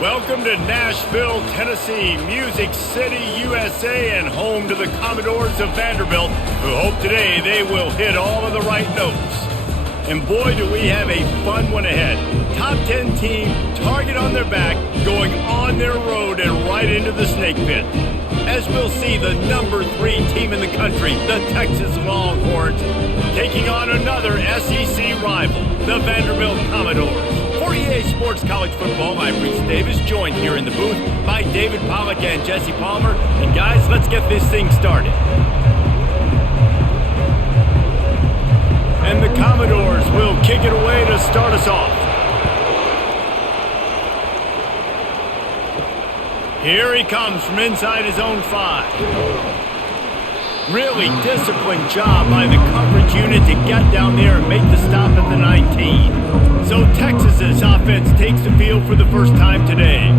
Welcome to Nashville, Tennessee, Music City, USA, and home to the Commodores of Vanderbilt, who hope today they will hit all of the right notes. And boy, do we have a fun one ahead. Top 10 team, target on their back, going on their road and right into the snake pit. As we'll see, the number 3 team in the country, the Texas Longhorns, taking on another SEC rival, the Vanderbilt Commodores. For EA Sports College Football, I'm Reese Davis, joined here in the booth by David Pollack and Jesse Palmer. And guys, let's get this thing started. And the Commodores will kick it away to start us off. Here he comes from inside his own 5. Really disciplined job by the coverage unit to get down there and make the stop at the 19. So Texas's offense takes the field for the first time today.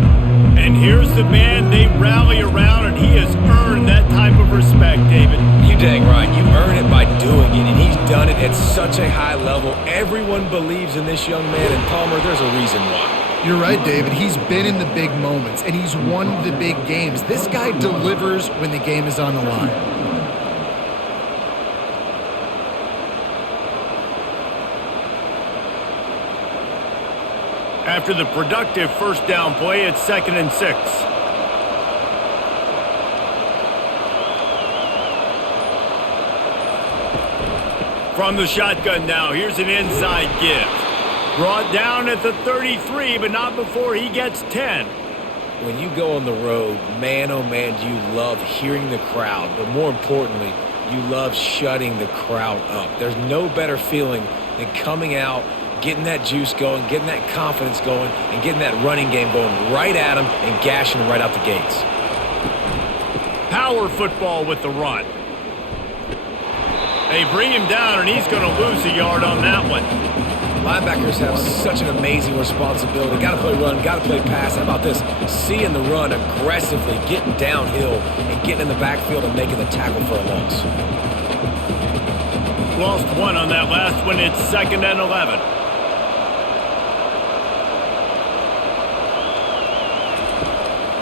And here's the man they rally around, and he has earned that type of respect, David. You dang right. You earn it by doing it, and he's done it at such a high level. Everyone believes in this young man, and Palmer, there's a reason why. You're right, David. He's been in the big moments, and he's won the big games. This guy delivers when the game is on the line. After the productive first down play, it's 2nd and 6. From the shotgun now, here's an inside give. Brought down at the 33, but not before he gets 10. When you go on the road, man, oh man, do you love hearing the crowd, but more importantly, you love shutting the crowd up. There's no better feeling than coming out, getting that juice going, getting that confidence going, and getting that running game going right at them and gashing them right out the gates. Power football with the run. They bring him down, and he's going to lose a yard on that one. Linebackers have such an amazing responsibility. Got to play run, got to play pass. How about this? Seeing the run aggressively, getting downhill, and getting in the backfield and making the tackle for a loss. Lost one on that last one. It's 2nd and 11.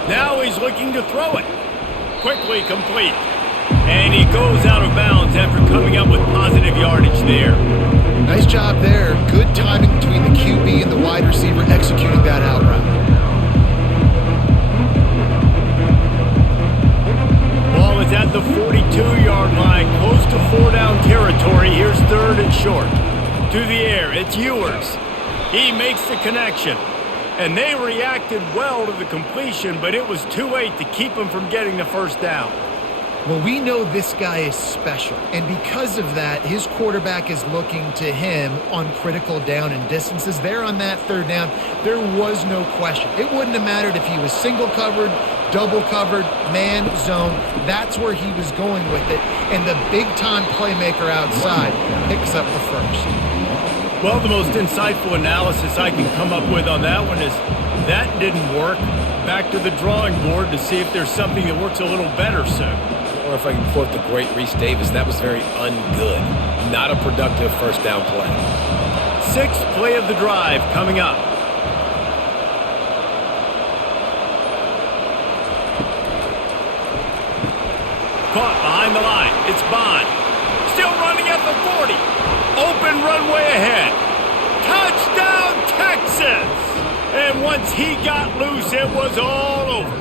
Now he's looking to throw it. Quickly complete. And he goes out of bounds after coming up with positive yardage there. Nice job there. Good timing between the QB and the wide receiver executing that out route. Ball is at the 42-yard line, close to 4-down territory. Here's 3rd and short. To the air, it's Ewers. He makes the connection. And they reacted well to the completion, but it was too late to keep him from getting the first down. Well, we know this guy is special, and because of that, his quarterback is looking to him on critical down and distances. There on that 3rd down, there was no question. It wouldn't have mattered if he was single covered, double covered, man, zone. That's where he was going with it, and the big-time playmaker outside picks up the first. Well, the most insightful analysis I can come up with on that one is that didn't work. Back to the drawing board to see if there's something that works a little better soon. Or if I can quote the great Reese Davis, that was very ungood. Not a productive first down play. 6th play of the drive coming up. Caught behind the line. It's Bond. Still running at the 40. Open runway ahead. Touchdown, Texas! And once he got loose, it was all over.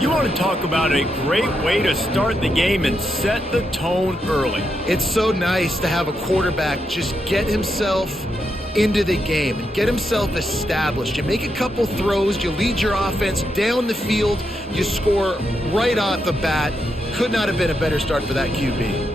You want to talk about a great way to start the game and set the tone early. It's so nice to have a quarterback just get himself into the game and get himself established. You make a couple throws, you lead your offense down the field, you score right off the bat. Could not have been a better start for that QB.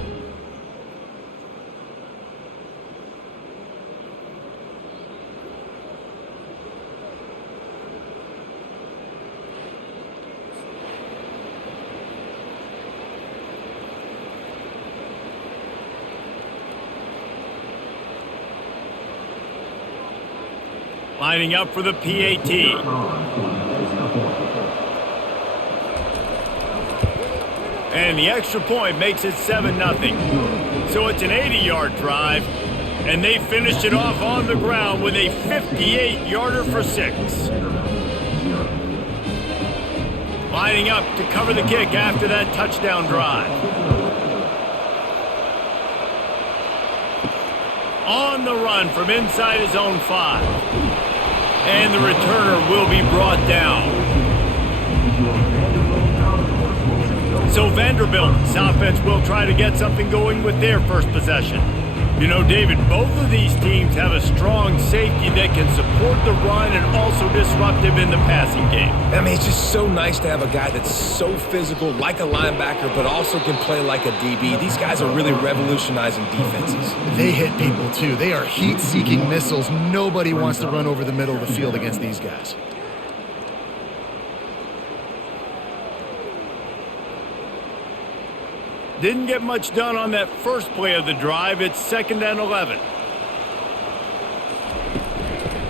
Lining up for the PAT. And the extra point makes it 7-0. So it's an 80-yard drive, and they finished it off on the ground with a 58-yarder for 6. Lining up to cover the kick after that touchdown drive. On the run from inside his own 5. And the returner will be brought down. So Vanderbilt's offense will try to get something going with their first possession. You know, David, both of these teams have a strong safety that can support the run and also disrupt him in the passing game. I mean, it's just so nice to have a guy that's so physical, like a linebacker, but also can play like a DB. These guys are really revolutionizing defenses. They hit people, too. They are heat-seeking missiles. Nobody wants to run over the middle of the field against these guys. Didn't get much done on that first play of the drive. It's 2nd and 11.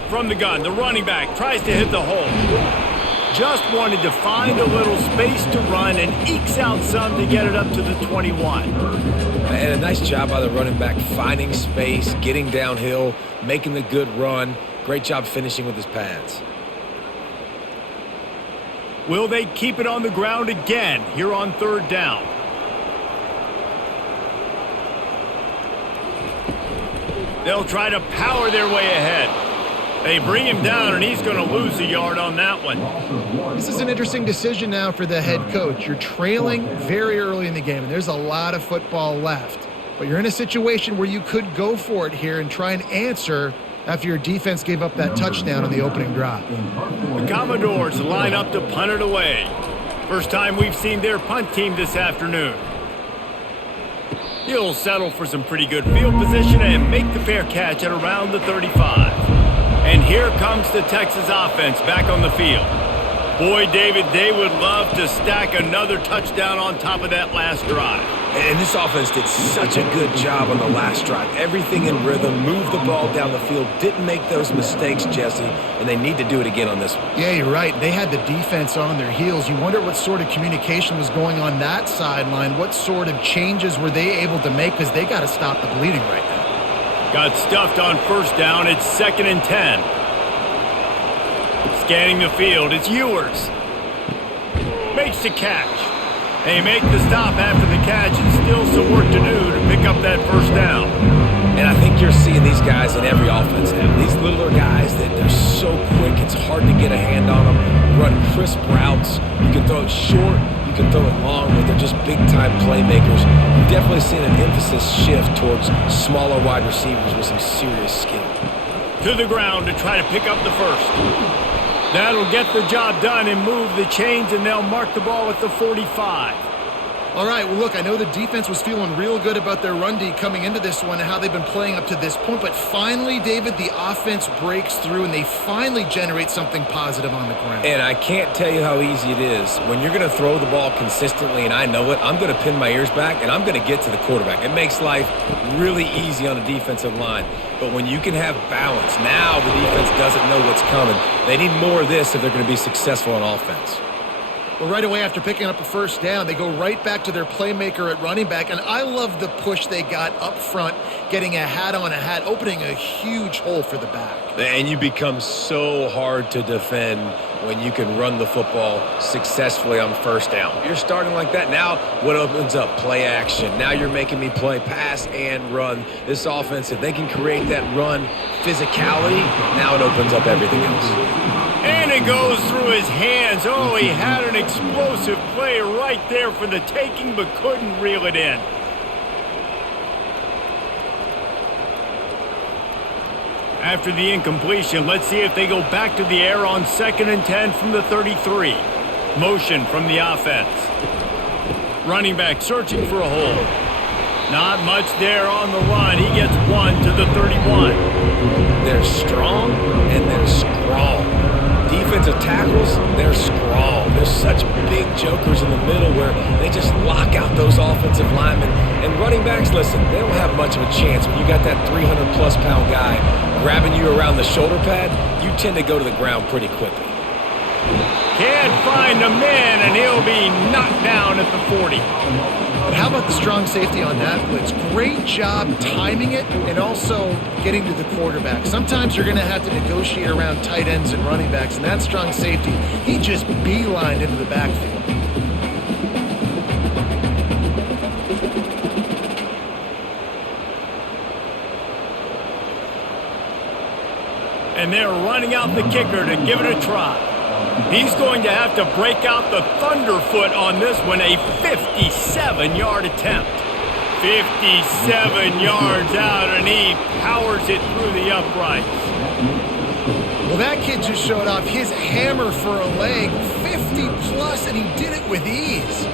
From the gun, the running back tries to hit the hole. Just wanted to find a little space to run and ekes out some to get it up to the 21. And a nice job by the running back finding space, getting downhill, making the good run. Great job finishing with his pads. Will they keep it on the ground again here on 3rd down? They'll try to power their way ahead. They bring him down, and he's going to lose a yard on that one. This is an interesting decision now for the head coach. You're trailing very early in the game, and there's a lot of football left. But you're in a situation where you could go for it here and try and answer after your defense gave up that touchdown on the opening drive. The Commodores line up to punt it away. First time we've seen their punt team this afternoon. He'll settle for some pretty good field position and make the fair catch at around the 35. And here comes the Texas offense back on the field. Boy, David, they would love to stack another touchdown on top of that last drive. And this offense did such a good job on the last drive. Everything in rhythm, moved the ball down the field, didn't make those mistakes, Jesse, and they need to do it again on this one. Yeah, you're right. They had the defense on their heels. You wonder what sort of communication was going on that sideline. What sort of changes were they able to make, because they got to stop the bleeding right now. Got stuffed on 1st down. It's 2nd and 10. Scanning the field, it's Ewers. Makes the catch. They make the stop after the catch, and still some work to do to pick up that 1st down. And I think you're seeing these guys in every offense now. These littler guys, that they're so quick, it's hard to get a hand on them. Run crisp routes. You can throw it short, you can throw it long, but they're just big-time playmakers. You've definitely seen an emphasis shift towards smaller wide receivers with some serious skill. To the ground to try to pick up the 1st. That'll get the job done and move the chains, and they'll mark the ball at the 45. All right, well, look, I know the defense was feeling real good about their run D coming into this one and how they've been playing up to this point, but finally, David, the offense breaks through, and they finally generate something positive on the ground. And I can't tell you how easy it is. When you're going to throw the ball consistently, and I know it, I'm going to pin my ears back, and I'm going to get to the quarterback. It makes life really easy on the defensive line. But when you can have balance, now the defense doesn't know what's coming. They need more of this if they're going to be successful on offense. Well, right away after picking up a 1st down, they go right back to their playmaker at running back, and I love the push they got up front, getting a hat on a hat, opening a huge hole for the back. And you become so hard to defend when you can run the football successfully on 1st down. You're starting like that. Now what opens up? Play action. Now you're making me play pass and run. This offense, if they can create that run physicality, now it opens up everything else. And it goes through his hands. Oh, he had an explosive play right there for the taking, but couldn't reel it in. After the incompletion, let's see if they go back to the air on 2nd and 10 from the 33. Motion from the offense. Running back searching for a hole. Not much there on the run. He gets one to the 31. They're strong and they're strong. Defensive tackles, they're strong. There's such big jokers in the middle where they just lock out those offensive linemen. And running backs, listen, they don't have much of a chance. When you got that 300-plus pound guy grabbing you around the shoulder pad, you tend to go to the ground pretty quickly. Can't find a man, and he'll be knocked down at the 40. But how about the strong safety on that blitz? Great job timing it and also getting to the quarterback. Sometimes you're going to have to negotiate around tight ends and running backs, and that strong safety, he just beelined into the backfield. And they're running out the kicker to give it a try. He's going to have to break out the thunderfoot on this one, a 57-yard attempt. 57 yards out, and he powers it through the uprights. Well, that kid just showed off his hammer for a leg, 50-plus, and he did it with ease.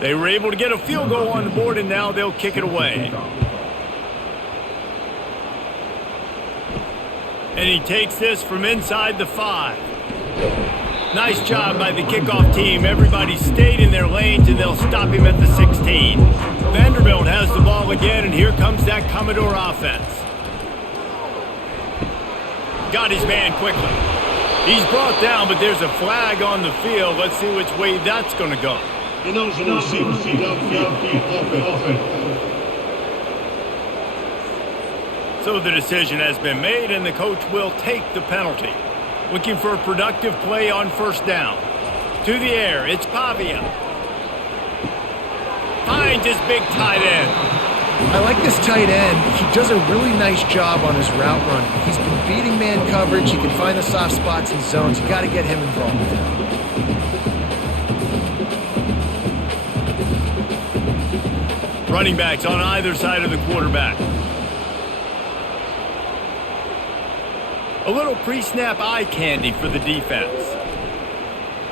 They were able to get a field goal on the board, and now they'll kick it away. And he takes this from inside the 5. Nice job by the kickoff team. Everybody stayed in their lanes, and they'll stop him at the 16. Vanderbilt has the ball again, and here comes that Commodore offense. Got his man quickly. He's brought down, but there's a flag on the field. Let's see which way that's going to go. So the decision has been made, and the coach will take the penalty. Looking for a productive play on first down. To the air, it's Pavia. Finds his big tight end. I like this tight end. He does a really nice job on his route running. He's been beating man coverage. He can find the soft spots and zones. You got to get him involved. Running backs on either side of the quarterback. A little pre-snap eye candy for the defense.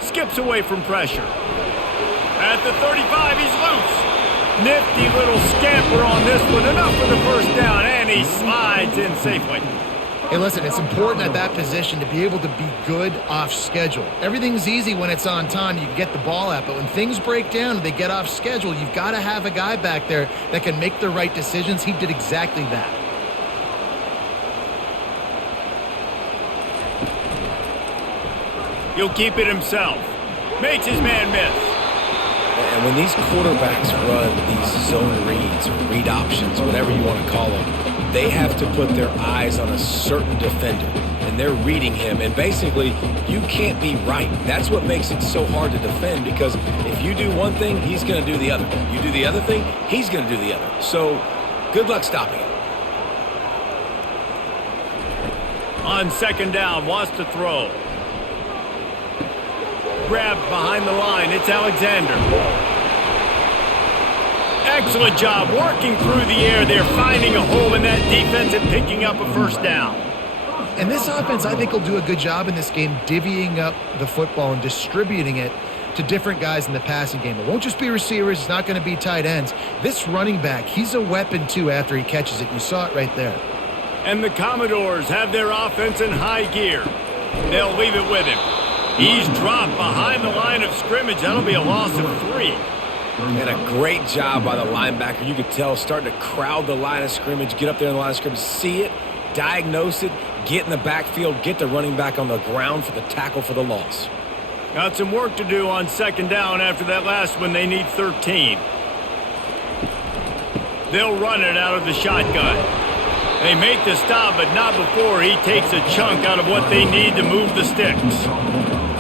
Skips away from pressure. At the 35, he's loose. Nifty little scamper on this one. Enough for the first down, and he slides in safely. Hey, listen, it's important at that position to be able to be good off schedule. Everything's easy when it's on time. You can get the ball out, but when things break down and they get off schedule, you've got to have a guy back there that can make the right decisions. He did exactly that. He'll keep it himself. Makes his man miss. And when these quarterbacks run these zone reads or read options, whatever you want to call them, they have to put their eyes on a certain defender, and they're reading him. And basically, you can't be right. That's what makes it so hard to defend, because if you do one thing, he's going to do the other. You do the other thing, he's going to do the other. So good luck stopping it. On second down, wants to throw. Grabbed behind the line. It's Alexander. Excellent job working through the air. They're finding a hole in that defense and picking up a first down. And this offense, I think, will do a good job in this game divvying up the football and distributing it to different guys in the passing game. It won't just be receivers. It's not going to be tight ends. This running back, he's a weapon, too, after he catches it. You saw it right there. And the Commodores have their offense in high gear. They'll leave it with him. He's dropped behind the line of scrimmage. That'll be a loss of 3. And a great job by the linebacker. You could tell, starting to crowd the line of scrimmage, get up there in the line of scrimmage, see it, diagnose it, get in the backfield, get the running back on the ground for the tackle for the loss. Got some work to do on second down after that last one. They need 13. They'll run it out of the shotgun. They make the stop, but not before he takes a chunk out of what they need to move the sticks.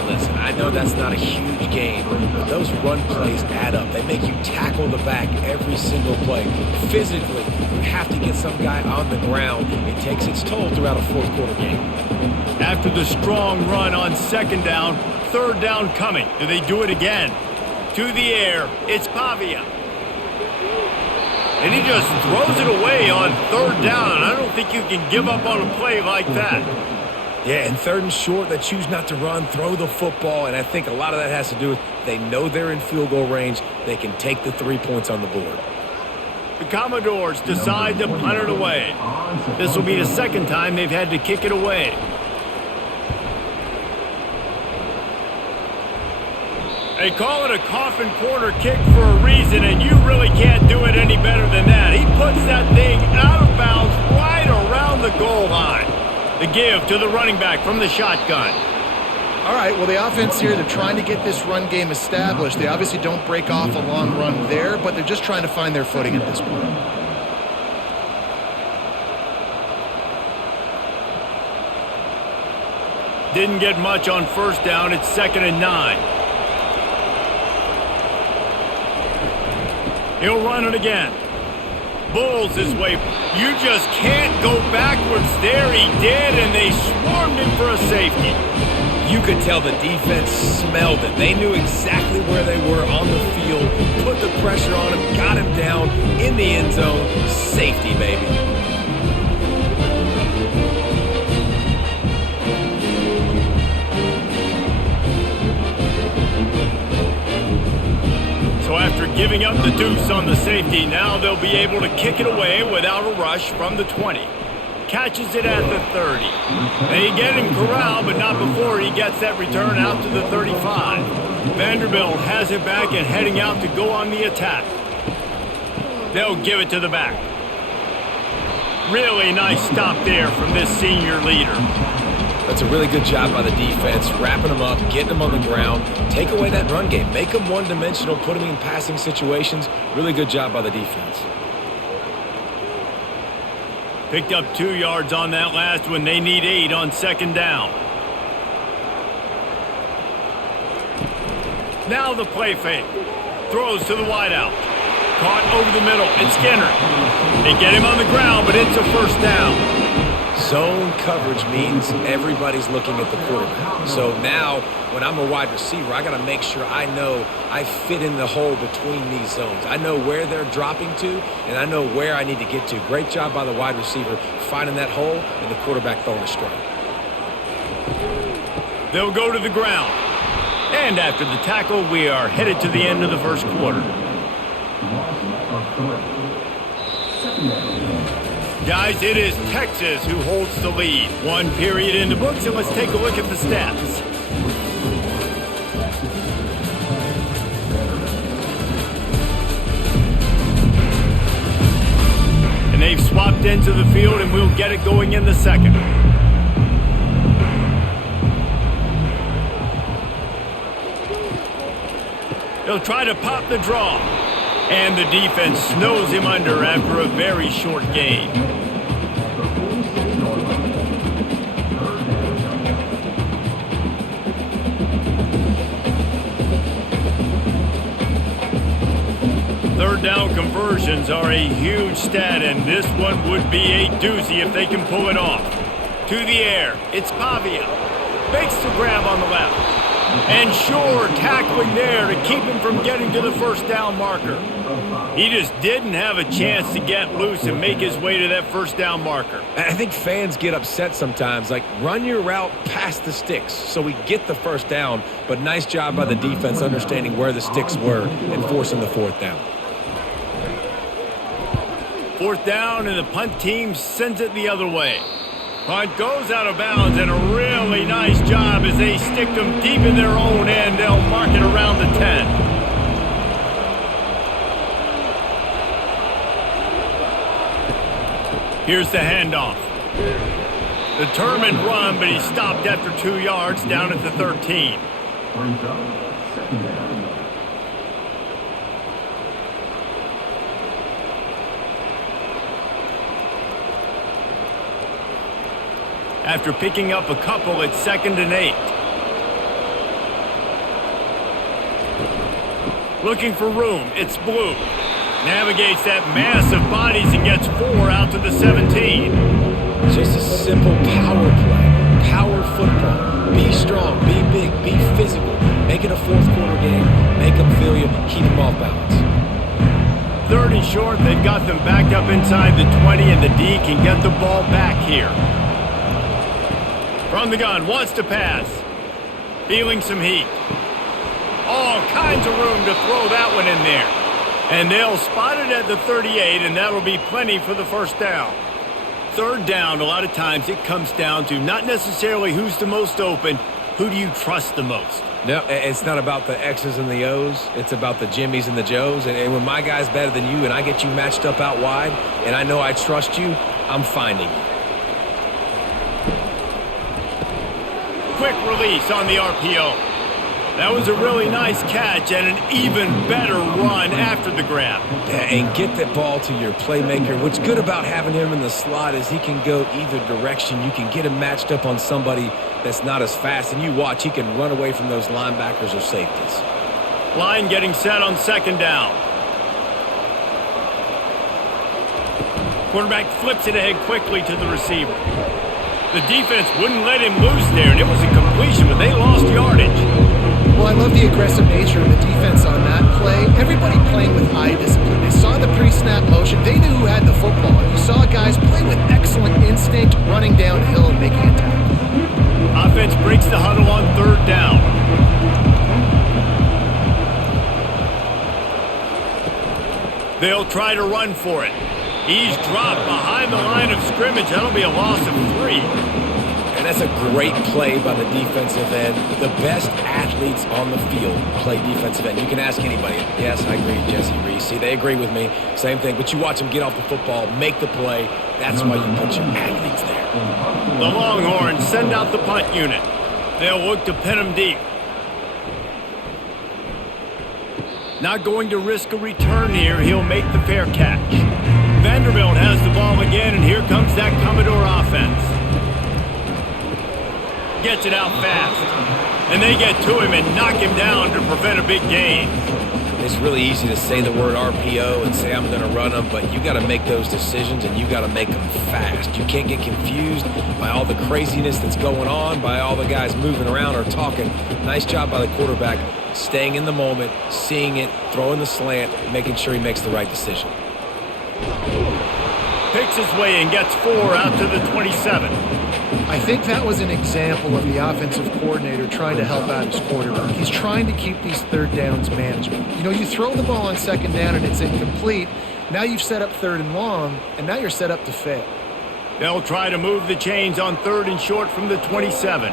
Listen, I know that's not a huge game, but those run plays add up. They make you tackle the back every single play. Physically, you have to get some guy on the ground. It takes its toll throughout a fourth quarter game. After the strong run on second down, third down coming. Do they do it again? To the air, it's Pavia. And he just throws it away on third down. I don't think you can give up on a play like that. Yeah, and third and short, they choose not to run, throw the football, and I think a lot of that has to do with they know they're in field goal range. They can take the 3 points on the board. The Commodores decide to punt it away. This will be the second time they've had to kick it away. They call it a coffin corner kick for a reason, and you really can't do it any better than that. He puts that thing out of bounds right around the goal line. The give to the running back from the shotgun. All right, well, the offense here, they're trying to get this run game established. They obviously don't break off a long run there, but they're just trying to find their footing at this point. Didn't get much on first down. It's 2nd and 9. He'll run it again. Bulls his way. You just can't go backwards there. He did, and they swarmed him for a safety. You could tell the defense smelled it. They knew exactly where they were on the field, put the pressure on him, got him down in the end zone. Safety, baby. So after giving up the deuce on the safety, now they'll be able to kick it away without a rush from the 20. Catches it at the 30. They get him corralled, but not before he gets that return out to the 35. Vanderbilt has it back and heading out to go on the attack. They'll give it to the back. Really nice stop there from this senior leader. That's a really good job by the defense, wrapping them up, getting them on the ground, take away that run game, make them one-dimensional, put them in passing situations. Really good job by the defense. Picked up 2 yards on that last one. They need 8 on 2nd down. Now the play fake. Throws to the wideout. Caught over the middle. It's Skinner. They get him on the ground, but it's a first down. Zone coverage means everybody's looking at the quarterback. So now, when I'm a wide receiver, I got to make sure I know I fit in the hole between these zones. I know where they're dropping to, and I know where I need to get to. Great job by the wide receiver finding that hole and the quarterback throwing a strike. They'll go to the ground. And after the tackle, we are headed to the end of the first quarter. Guys, it is Texas who holds the lead. 1 period in the books, and let's take a look at the stats. And they've swapped into the field, and we'll get it going in the second. They'll try to pop the draw. And the defense snows him under after a very short gain. Third down conversions are a huge stat, and this one would be a doozy if they can pull it off. To the air, it's Pavia. Makes the grab on the left. And sure, tackling there to keep him from getting to the first down marker. He just didn't have a chance to get loose and make his way to that first down marker. I think fans get upset sometimes, like run your route past the sticks so we get the first down, but nice job by the defense understanding where the sticks were and forcing the 4th down. 4th down, and the punt team sends it the other way. Punt goes out of bounds, and a really nice job as they stick them deep in their own end. They'll mark it around the 10. Here's the handoff. Determined run, but he stopped after 2 yards down at the 13. After picking up a couple, it's 2nd and 8. Looking for room, it's Blue. Navigates that mass of bodies and gets 4 out to the 17. Just a simple power play, power football. Be strong, be big, be physical. Make it a 4th quarter game. Make them feel you, keep them off balance. 3rd and short, they've got them backed up inside the 20, and the D can get the ball back here. From the gun, wants to pass. Feeling some heat. All kinds of room to throw that one in there. And they'll spot it at the 38, and that'll be plenty for the first down. Third down, a lot of times it comes down to not necessarily who's the most open, who do you trust the most? No, it's not about the X's and the O's. It's about the Jimmies and the Joes. And when my guy's better than you and I get you matched up out wide and I know I trust you, I'm finding you. Quick release on the RPO. That was a really nice catch and an even better run after the grab. Yeah, and get that ball to your playmaker. What's good about having him in the slot is he can go either direction. You can get him matched up on somebody that's not as fast, and you watch, he can run away from those linebackers or safeties. Line getting set on second down. Quarterback flips it ahead quickly to the receiver. The defense wouldn't let him loose there, and it was a completion, but they lost yardage. Well, I love the aggressive nature of the defense on that play. Everybody playing with eye discipline. They saw the pre-snap motion. They knew who had the football. You saw guys play with excellent instinct, running downhill and making a tackle. Offense breaks the huddle on third down. They'll try to run for it. He's dropped behind the line of scrimmage. That'll be a loss of 3. And that's a great play by the defensive end. The best athletes on the field play defensive end. You can ask anybody. Yes, I agree, Jesse Reese. See, they agree with me. Same thing. But you watch them get off the football, make the play. That's why you put your athletes there. The Longhorns send out the punt unit. They'll look to pin them deep. Not going to risk a return here. He'll make the fair catch. Vanderbilt has the ball again, and here comes that Commodore offense. Gets it out fast. And they get to him and knock him down to prevent a big gain. It's really easy to say the word RPO and say I'm going to run them, but you got to make those decisions and you got to make them fast. You can't get confused by all the craziness that's going on, by all the guys moving around or talking. Nice job by the quarterback, staying in the moment, seeing it, throwing the slant, making sure he makes the right decision. Picks his way and gets 4 out to the 27. I think that was an example of the offensive coordinator trying to help out his quarterback. He's trying to keep these third downs manageable. You know, you throw the ball on second down and it's incomplete. Now you've set up third and long, and now you're set up to fail. They'll try to move the chains on third and short from the 27.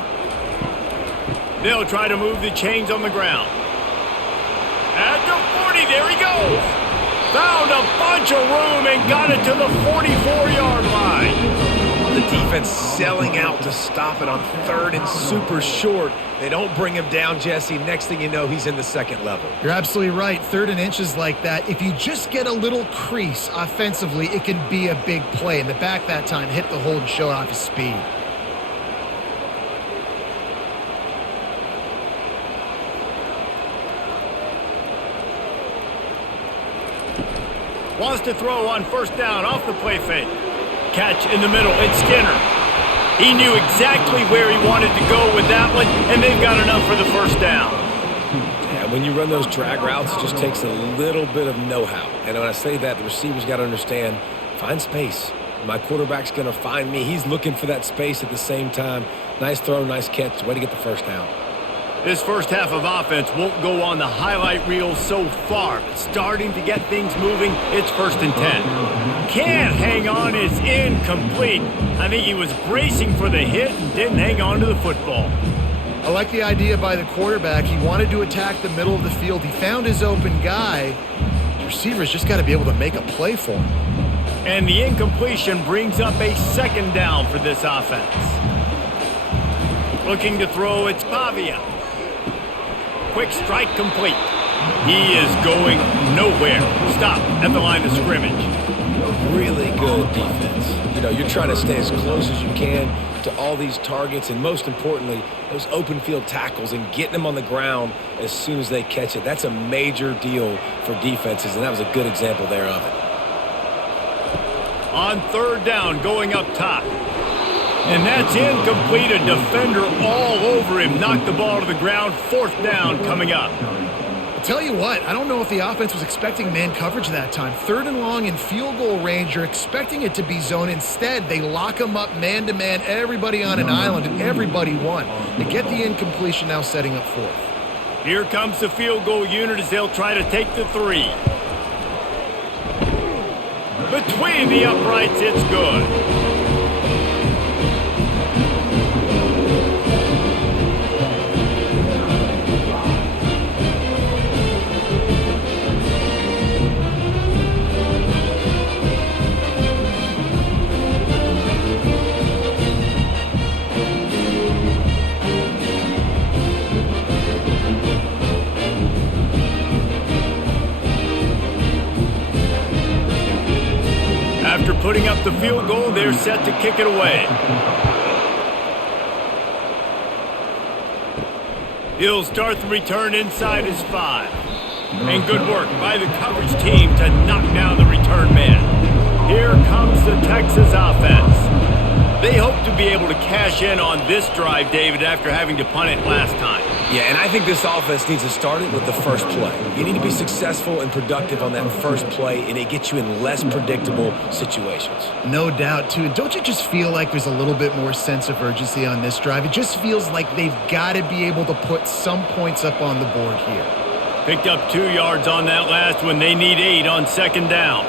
They'll try to move the chains on the ground. At the 40, there he goes. Found a bunch of room and got it to the 44-yard line. The defense selling out to stop it on third and super short. They don't bring him down, Jesse. Next thing you know, he's in the second level. You're absolutely right. Third and inches like that, if you just get a little crease offensively, it can be a big play. And the back that time hit the hole and showed off his speed. Wants to throw on first down off the play fake. Catch in the middle. It's Skinner. He knew exactly where he wanted to go with that one, and they've got enough for the first down. Yeah, when you run those drag routes, it just takes a little bit of know-how. And when I say that, the receiver's got to understand, find space. My quarterback's going to find me. He's looking for that space at the same time. Nice throw, nice catch. Way to get the first down. This first half of offense won't go on the highlight reel so far, but starting to get things moving, it's 1st and 10. Can't hang on, it's incomplete. I think he was bracing for the hit and didn't hang on to the football. I like the idea by the quarterback. He wanted to attack the middle of the field. He found his open guy. The receiver's just got to be able to make a play for him. And the incompletion brings up a second down for this offense. Looking to throw, it's Pavia. Quick strike complete. He is going nowhere. Stop at the line of scrimmage. Really good defense. You know, you're trying to stay as close as you can to all these targets, and most importantly, those open field tackles and getting them on the ground as soon as they catch it. That's a major deal for defenses, and that was a good example there of it. On third down, going up top. And that's incomplete. A defender all over him. Knocked the ball to the ground. 4th down coming up. I'll tell you what, I don't know if the offense was expecting man coverage that time. 3rd and long in field goal range, you're expecting it to be zone. Instead, they lock them up man-to-man, everybody on an island, and everybody won. They get the incompletion, now setting up 4th. Here comes the field goal unit as they'll try to take the 3. between the uprights. It's good. After putting up the field goal, they're set to kick it away. He'll start the return inside his 5. And good work by the coverage team to knock down the return man. Here comes the Texas offense. They hope to be able to cash in on this drive, David, after having to punt it last time. Yeah, and I think this offense needs to start it with the first play. You need to be successful and productive on that first play, and it gets you in less predictable situations. No doubt, too. Don't you just feel like there's a little bit more sense of urgency on this drive? It just feels like they've got to be able to put some points up on the board here. Picked up 2 yards on that last one. They need 8 on second down.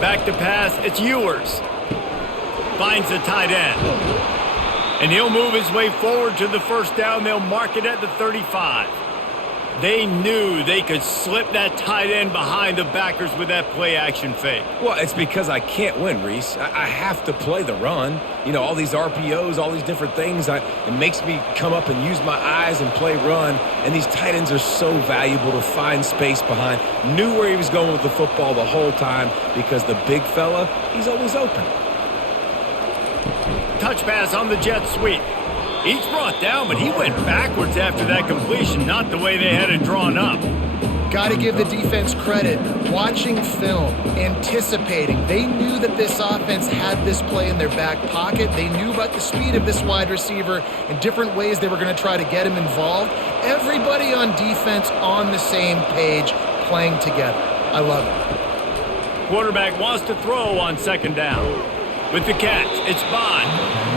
Back to pass. It's Ewers. Finds the tight end. And he'll move his way forward to the first down. They'll mark it at the 35. They knew they could slip that tight end behind the backers with that play-action fake. Well, it's because I can't win, Reese. I have to play the run. You know, all these RPOs, all these different things. It makes me come up and use my eyes and play run. And these tight ends are so valuable to find space behind. Knew where he was going with the football the whole time because the big fella, he's always open. Touch pass on the jet sweep. He's brought down, but he went backwards after that completion, not the way they had it drawn up. Got to give the defense credit. Watching film, anticipating. They knew that this offense had this play in their back pocket. They knew about the speed of this wide receiver and different ways they were going to try to get him involved. Everybody on defense on the same page, playing together. I love it. Quarterback wants to throw on second down. With the catch, it's Bond.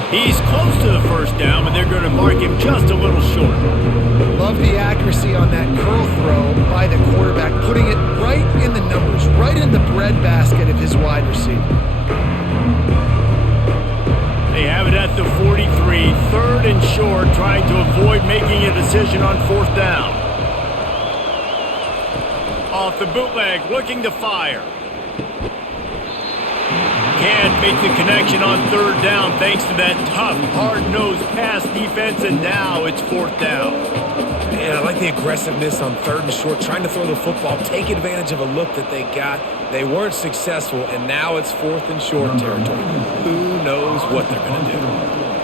He's close to the first down, but they're going to mark him just a little short. Love the accuracy on that curl throw by the quarterback, putting it right in the numbers, right in the breadbasket of his wide receiver. They have it at the 43, third and short, trying to avoid making a decision on fourth down. Off the bootleg, looking to fire. Can't make the connection on third down thanks to that tough, hard-nosed pass defense, and now it's fourth down. Man, I like the aggressiveness on third and short, trying to throw the football, take advantage of a look that they got. They weren't successful, and now it's fourth and short territory. Who knows what they're going to do?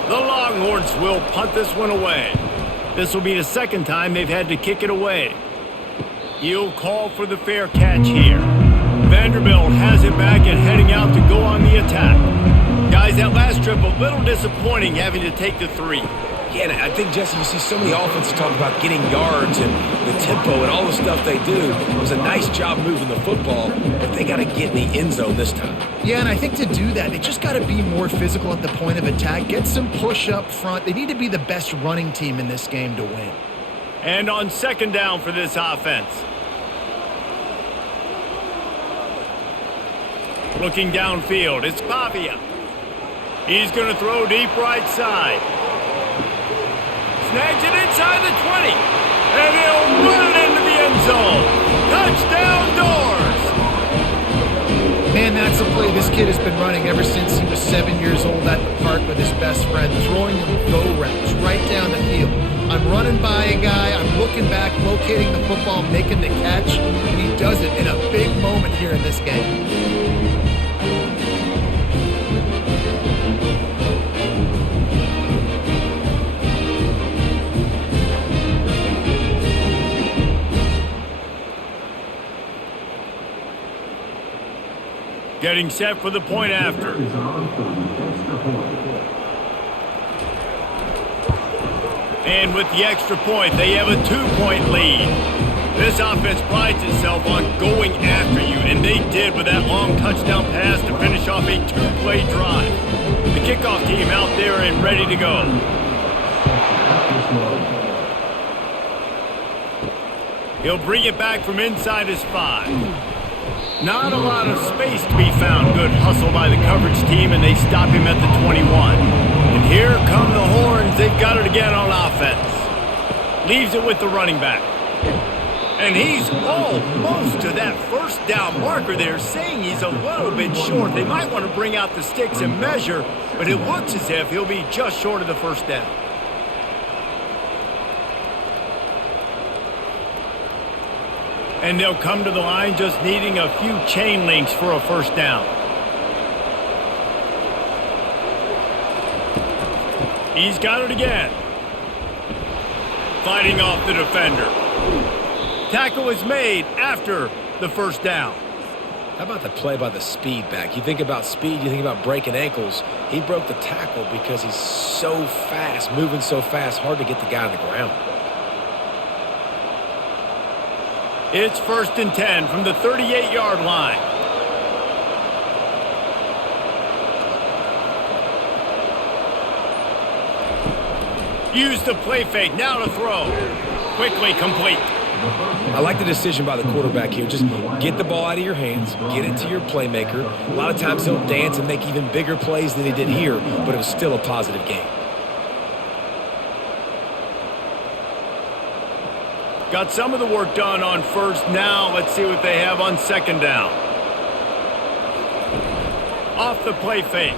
The Longhorns will punt this one away. This will be the second time they've had to kick it away. He'll call for the fair catch here. Vanderbilt has it back and heading out to go on the attack. Guys, that last trip a little disappointing having to take the 3. Yeah, and I think, Jesse, you see so many offenses talk about getting yards and the tempo and all the stuff they do. It was a nice job moving the football, but they got to get in the end zone this time. Yeah, and I think to do that, they just got to be more physical at the point of attack, get some push up front. They need to be the best running team in this game to win. And on second down for this offense. Looking downfield, it's Pavia. He's going to throw deep right side. Snags it inside the 20. And he'll run it into the end zone. Touchdown Doors! Man, that's a play this kid has been running ever since he was 7 years old at the park with his best friend, throwing him go routes right down the field. I'm running by a guy, I'm looking back, locating the football, making the catch, and he does it in a big moment here in this game. Getting set for the point after. And with the extra point, they have a 2-point lead. This offense prides itself on going after you, and they did with that long touchdown pass to finish off a 2-play drive. The kickoff team out there and ready to go. He'll bring it back from inside his 5. Not a lot of space to be found. Good hustle by the coverage team, and they stop him at the 21. And here come the horns. They've got it again on offense. Leaves it with the running back. And he's almost to that first down marker there, saying he's a little bit short. They might want to bring out the sticks and measure, but it looks as if he'll be just short of the first down. And they'll come to the line just needing a few chain links for a first down. He's got it again. Fighting off the defender. Tackle is made after the first down. How about the play by the speed back? You think about speed, you think about breaking ankles. He broke the tackle because he's so fast, moving so fast, hard to get the guy on the ground. It's 1st and 10 from the 38-yard line. Use the play fake, now to throw. Quickly complete. I like the decision by the quarterback here. Just get the ball out of your hands, get it to your playmaker. A lot of times he'll dance and make even bigger plays than he did here, but it was still a positive game. Got some of the work done on first. Now let's see what they have on second down. Off the play fake.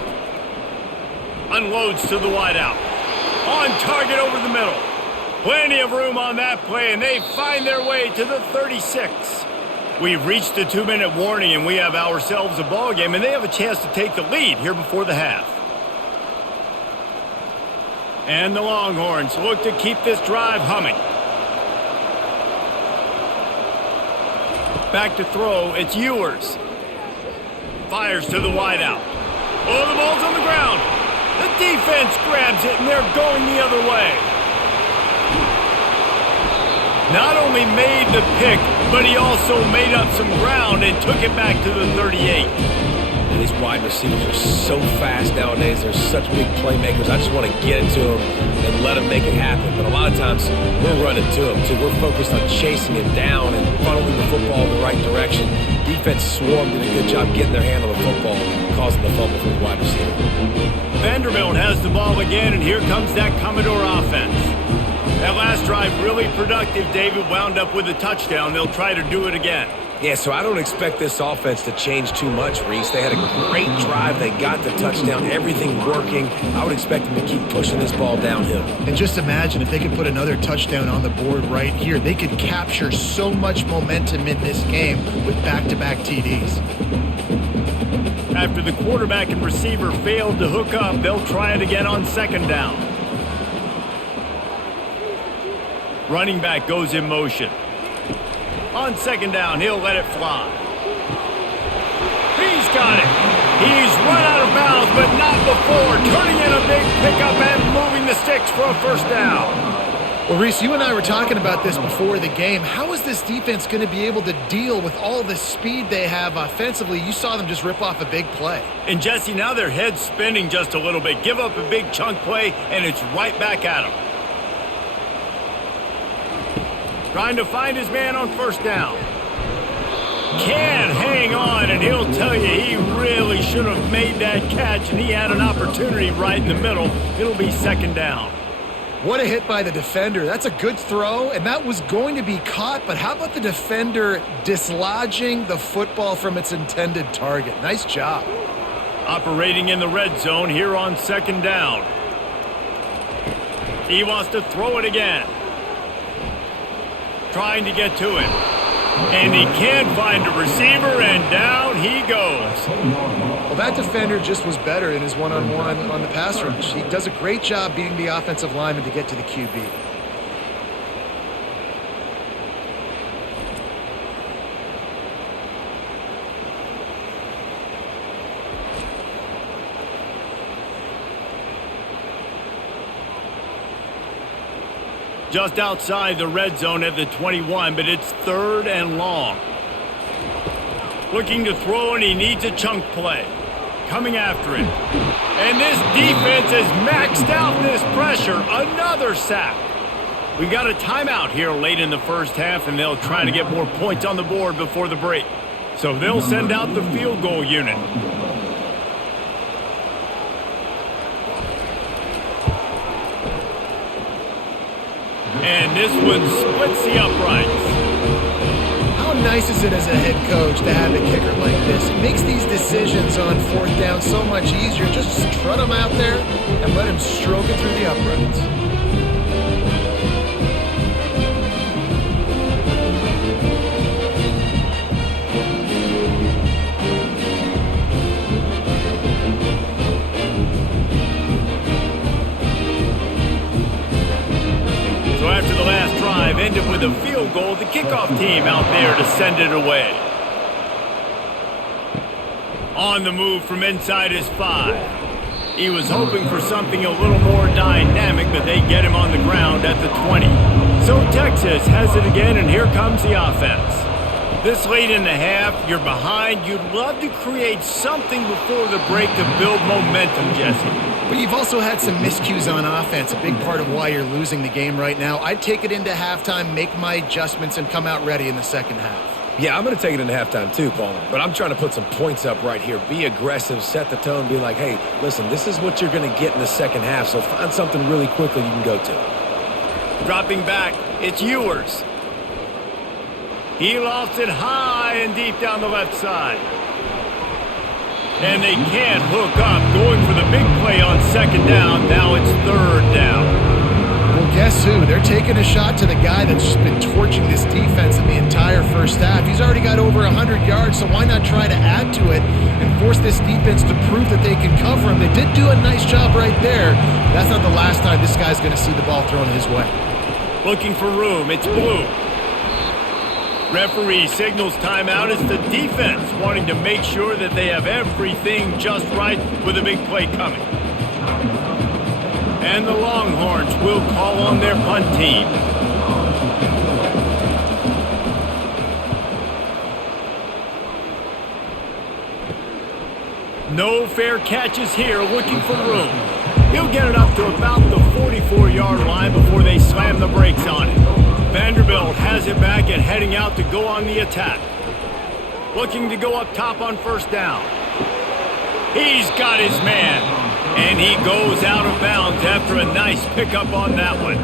Unloads to the wideout. On target over the middle. Plenty of room on that play, and they find their way to the 36. We've reached the 2-minute warning, and we have ourselves a ball game, and they have a chance to take the lead here before the half. And the Longhorns look to keep this drive humming. Back to throw, it's Ewers. Fires to the wideout. Oh, the ball's on the ground. The defense grabs it, and they're going the other way. Not only made the pick, but he also made up some ground and took it back to the 38. And these wide receivers are so fast nowadays. They're such big playmakers. I just want to get it to them and let them make it happen. But a lot of times, we're running to them, too. We're focused on chasing him down and funneling the football in the right direction. Defense swarmed, did a good job getting their hand on the football, causing the fumble for the wide receiver. Vanderbilt has the ball again, and here comes that Commodore offense. That last drive really productive. David wound up with a touchdown. They'll try to do it again. Yeah, so I don't expect this offense to change too much, Reese. They had a great drive. They got the touchdown. Everything working. I would expect them to keep pushing this ball downhill. And just imagine if they could put another touchdown on the board right here. They could capture so much momentum in this game with back-to-back TDs. After the quarterback and receiver failed to hook up, they'll try it again on second down. Running back goes in motion. On second down, he'll let it fly. He's got it. He's run out of bounds, but not before. Turning in a big pickup and moving the sticks for a first down. Well, Reese, you and I were talking about this before the game. How is this defense going to be able to deal with all the speed they have offensively? You saw them just rip off a big play. And, Jesse, now their head's spinning just a little bit. Give up a big chunk play, and it's right back at them. Trying to find his man on first down. Can't hang on, and he'll tell you he really should have made that catch, and he had an opportunity right in the middle. It'll be second down. What a hit by the defender. That's a good throw, and that was going to be caught, but how about the defender dislodging the football from its intended target? Nice job. Operating in the red zone here on second down. He wants to throw it again. Trying to get to him. And he can't find a receiver, and down he goes. Well, that defender just was better in his one-on-one on the pass rush. He does a great job beating the offensive lineman to get to the QB. Just outside the red zone at the 21, but it's third and long. Looking to throw, and he needs a chunk play. Coming after it. And this defense has maxed out this pressure. Another sack. We've got a timeout here late in the first half, and they'll try to get more points on the board before the break. So they'll send out the field goal unit. And this one splits the uprights. How nice is it as a head coach to have a kicker like this? It makes these decisions on fourth down so much easier. Just strut him out there and let him stroke it through the uprights. After the last drive ended with a field goal, the kickoff team out there to send it away. On the move from inside his 5. He was hoping for something a little more dynamic, but they get him on the ground at the 20. So Texas has it again, and here comes the offense. This late in the half, you're behind. You'd love to create something before the break to build momentum, Jesse. But you've also had some miscues on offense, a big part of why you're losing the game right now. I'd take it into halftime, make my adjustments, and come out ready in the second half. Yeah, I'm going to take it into halftime too, Palmer. But I'm trying to put some points up right here. Be aggressive, set the tone, be like, hey, listen, this is what you're going to get in the second half, so find something really quickly you can go to. Dropping back, it's Ewers. He lofts it high and deep down the left side. And they can't hook up, going for the big play on second down. Now it's third down. Well, guess who? They're taking a shot to the guy that's just been torching this defense in the entire first half. He's already got over 100 yards, so why not try to add to it and force this defense to prove that they can cover him? They did do a nice job right there. That's not the last time this guy's going to see the ball thrown his way. Looking for room. It's blue. Referee signals timeout. It's the defense wanting to make sure that they have everything just right with a big play coming. And the Longhorns will call on their punt team. No fair catches here, looking for room. He'll get it up to about the 44-yard line before they slam the brakes on it. Vanderbilt has it back and heading out to go on the attack. Looking to go up top on first down. He's got his man, and he goes out of bounds after a nice pickup on that one.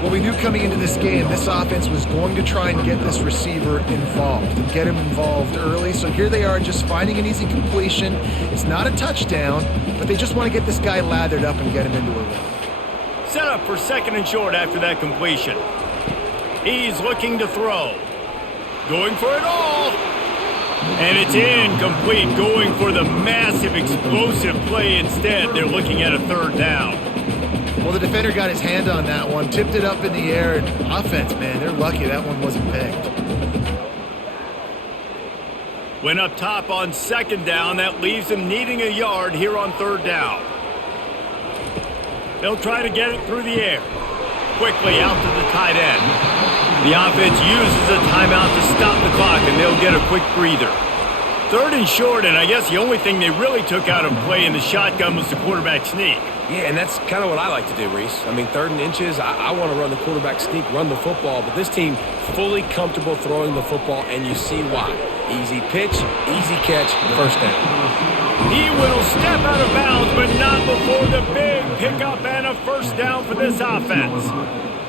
Well, we knew coming into this game, this offense was going to try and get this receiver involved and get him involved early. So here they are just finding an easy completion. It's not a touchdown, but they just want to get this guy lathered up and get him into a rhythm. Set up for second and short after that completion. He's looking to throw. Going for it all. And it's incomplete. Going for the massive explosive play instead. They're looking at a third down. Well, the defender got his hand on that one, tipped it up in the air, and offense, man, they're lucky that one wasn't picked. Went up top on second down. That leaves them needing a yard here on third down. They'll try to get it through the air. Quickly out to the tight end. The offense uses a timeout to stop the clock, and they'll get a quick breather. Third and short, and I guess the only thing they really took out of play in the shotgun was the quarterback sneak. Yeah, and that's kind of what I like to do, Reese. I mean, third and inches, I want to run the quarterback sneak, run the football, but this team fully comfortable throwing the football, and you see why. Easy pitch, easy catch, first down. He will step out of bounds, but not before the big pickup and a first down for this offense.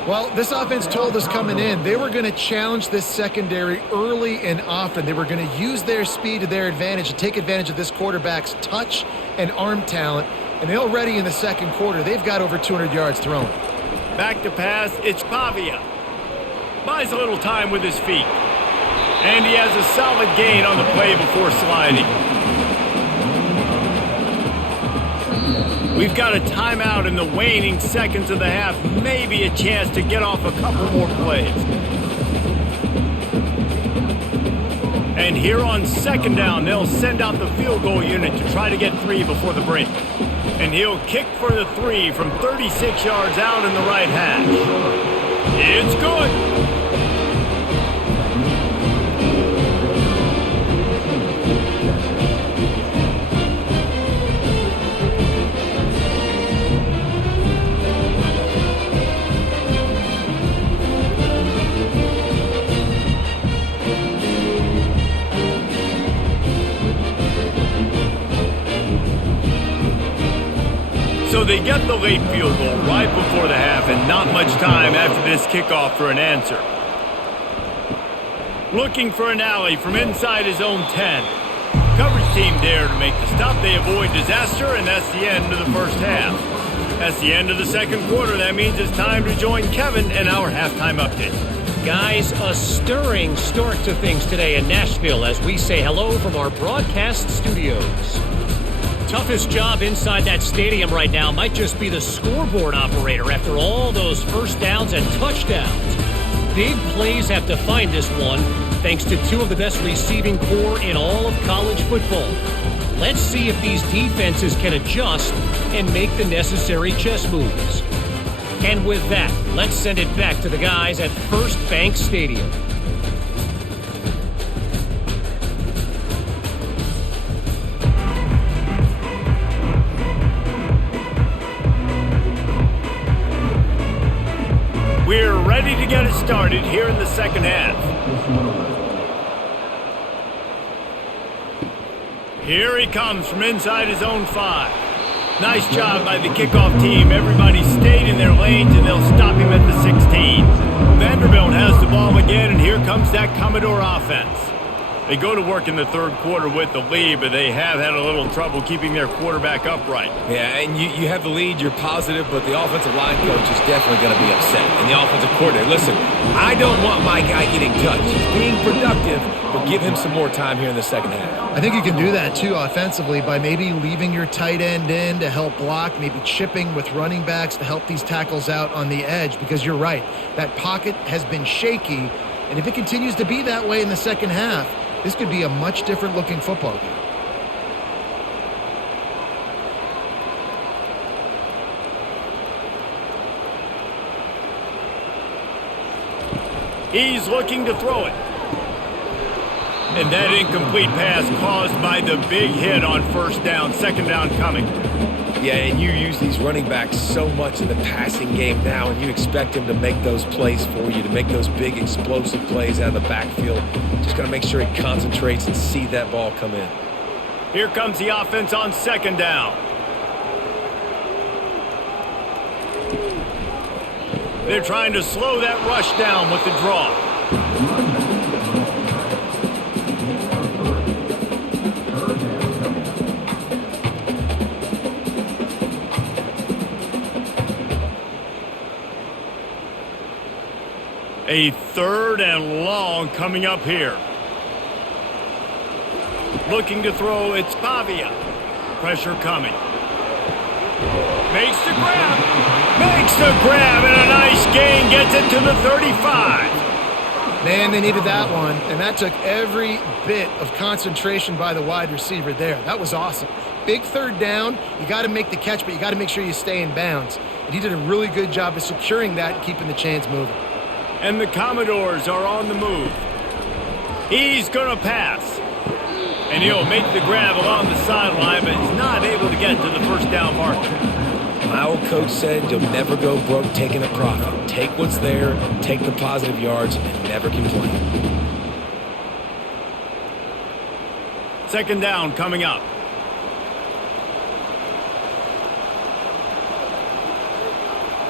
Well, this offense told us coming in they were going to challenge this secondary early and often. They were going to use their speed to their advantage and take advantage of this quarterback's touch and arm talent. And they're already in the second quarter. They've got over 200 yards thrown. Back to pass, it's Pavia. Buys a little time with his feet. And he has a solid gain on the play before sliding. We've got a timeout in the waning seconds of the half. Maybe a chance to get off a couple more plays. And here on second down, they'll send out the field goal unit to try to get 3 before the break. And he'll kick for the 3 from 36 yards out in the right hash. It's good. So they get the late field goal right before the half and not much time after this kickoff for an answer. Looking for an alley from inside his own 10. Coverage team there to make the stop. They avoid disaster, and that's the end of the first half. That's the end of the second quarter. That means it's time to join Kevin and our halftime update. Guys, a stirring start to things today in Nashville as we say hello from our broadcast studios. Toughest job inside that stadium right now might just be the scoreboard operator after all those first downs and touchdowns. Big plays have defined this one thanks to two of the best receiving corps in all of college football. Let's see if these defenses can adjust and make the necessary chess moves. And with that, let's send it back to the guys at First Bank Stadium. We're ready to get it started here in the second half. Here he comes from inside his own 5. Nice job by the kickoff team. Everybody stayed in their lanes, and they'll stop him at the 16. Vanderbilt has the ball again, and here comes that Commodore offense. They go to work in the third quarter with the lead, but they have had a little trouble keeping their quarterback upright. Yeah, and you have the lead, you're positive, but the offensive line coach is definitely going to be upset. And the offensive coordinator, listen, I don't want my guy getting touched. He's being productive, but give him some more time here in the second half. I think you can do that, too, offensively, by maybe leaving your tight end in to help block, maybe chipping with running backs to help these tackles out on the edge, because you're right. That pocket has been shaky, and if it continues to be that way in the second half, this could be a much different looking football game. He's looking to throw it. And that incomplete pass caused by the big hit on first down, second down coming. Yeah, and you use these running backs so much in the passing game now, and you expect him to make those plays for you, to make those big explosive plays out of the backfield. Just got to make sure he concentrates and see that ball come in. Here comes the offense on second down. They're trying to slow that rush down with the draw. A third and long coming up here. Looking to throw, it's Pavia. Pressure coming. Makes the grab. Makes the grab, and a nice gain gets it to the 35. Man, they needed that one, and that took every bit of concentration by the wide receiver there. That was awesome. Big third down. You got to make the catch, but you got to make sure you stay in bounds. And he did a really good job of securing that and keeping the chains moving. And the Commodores are on the move. He's going to pass. And he'll make the grab along the sideline, but he's not able to get to the first down marker. My old coach said you'll never go broke taking a profit. Take what's there, take the positive yards, and never complain. Second down coming up.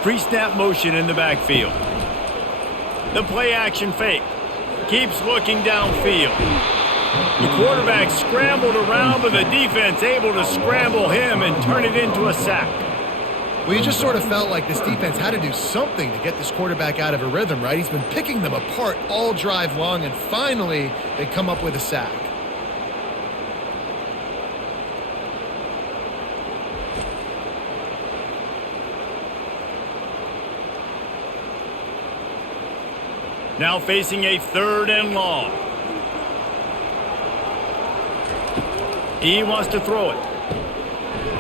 Pre-snap motion in the backfield. The play-action fake. Keeps looking downfield. The quarterback scrambled around, but the defense able to scramble him and turn it into a sack. Well, you just sort of felt like this defense had to do something to get this quarterback out of a rhythm, right? He's been picking them apart all drive long, and finally they come up with a sack. Now facing a third and long. He wants to throw it.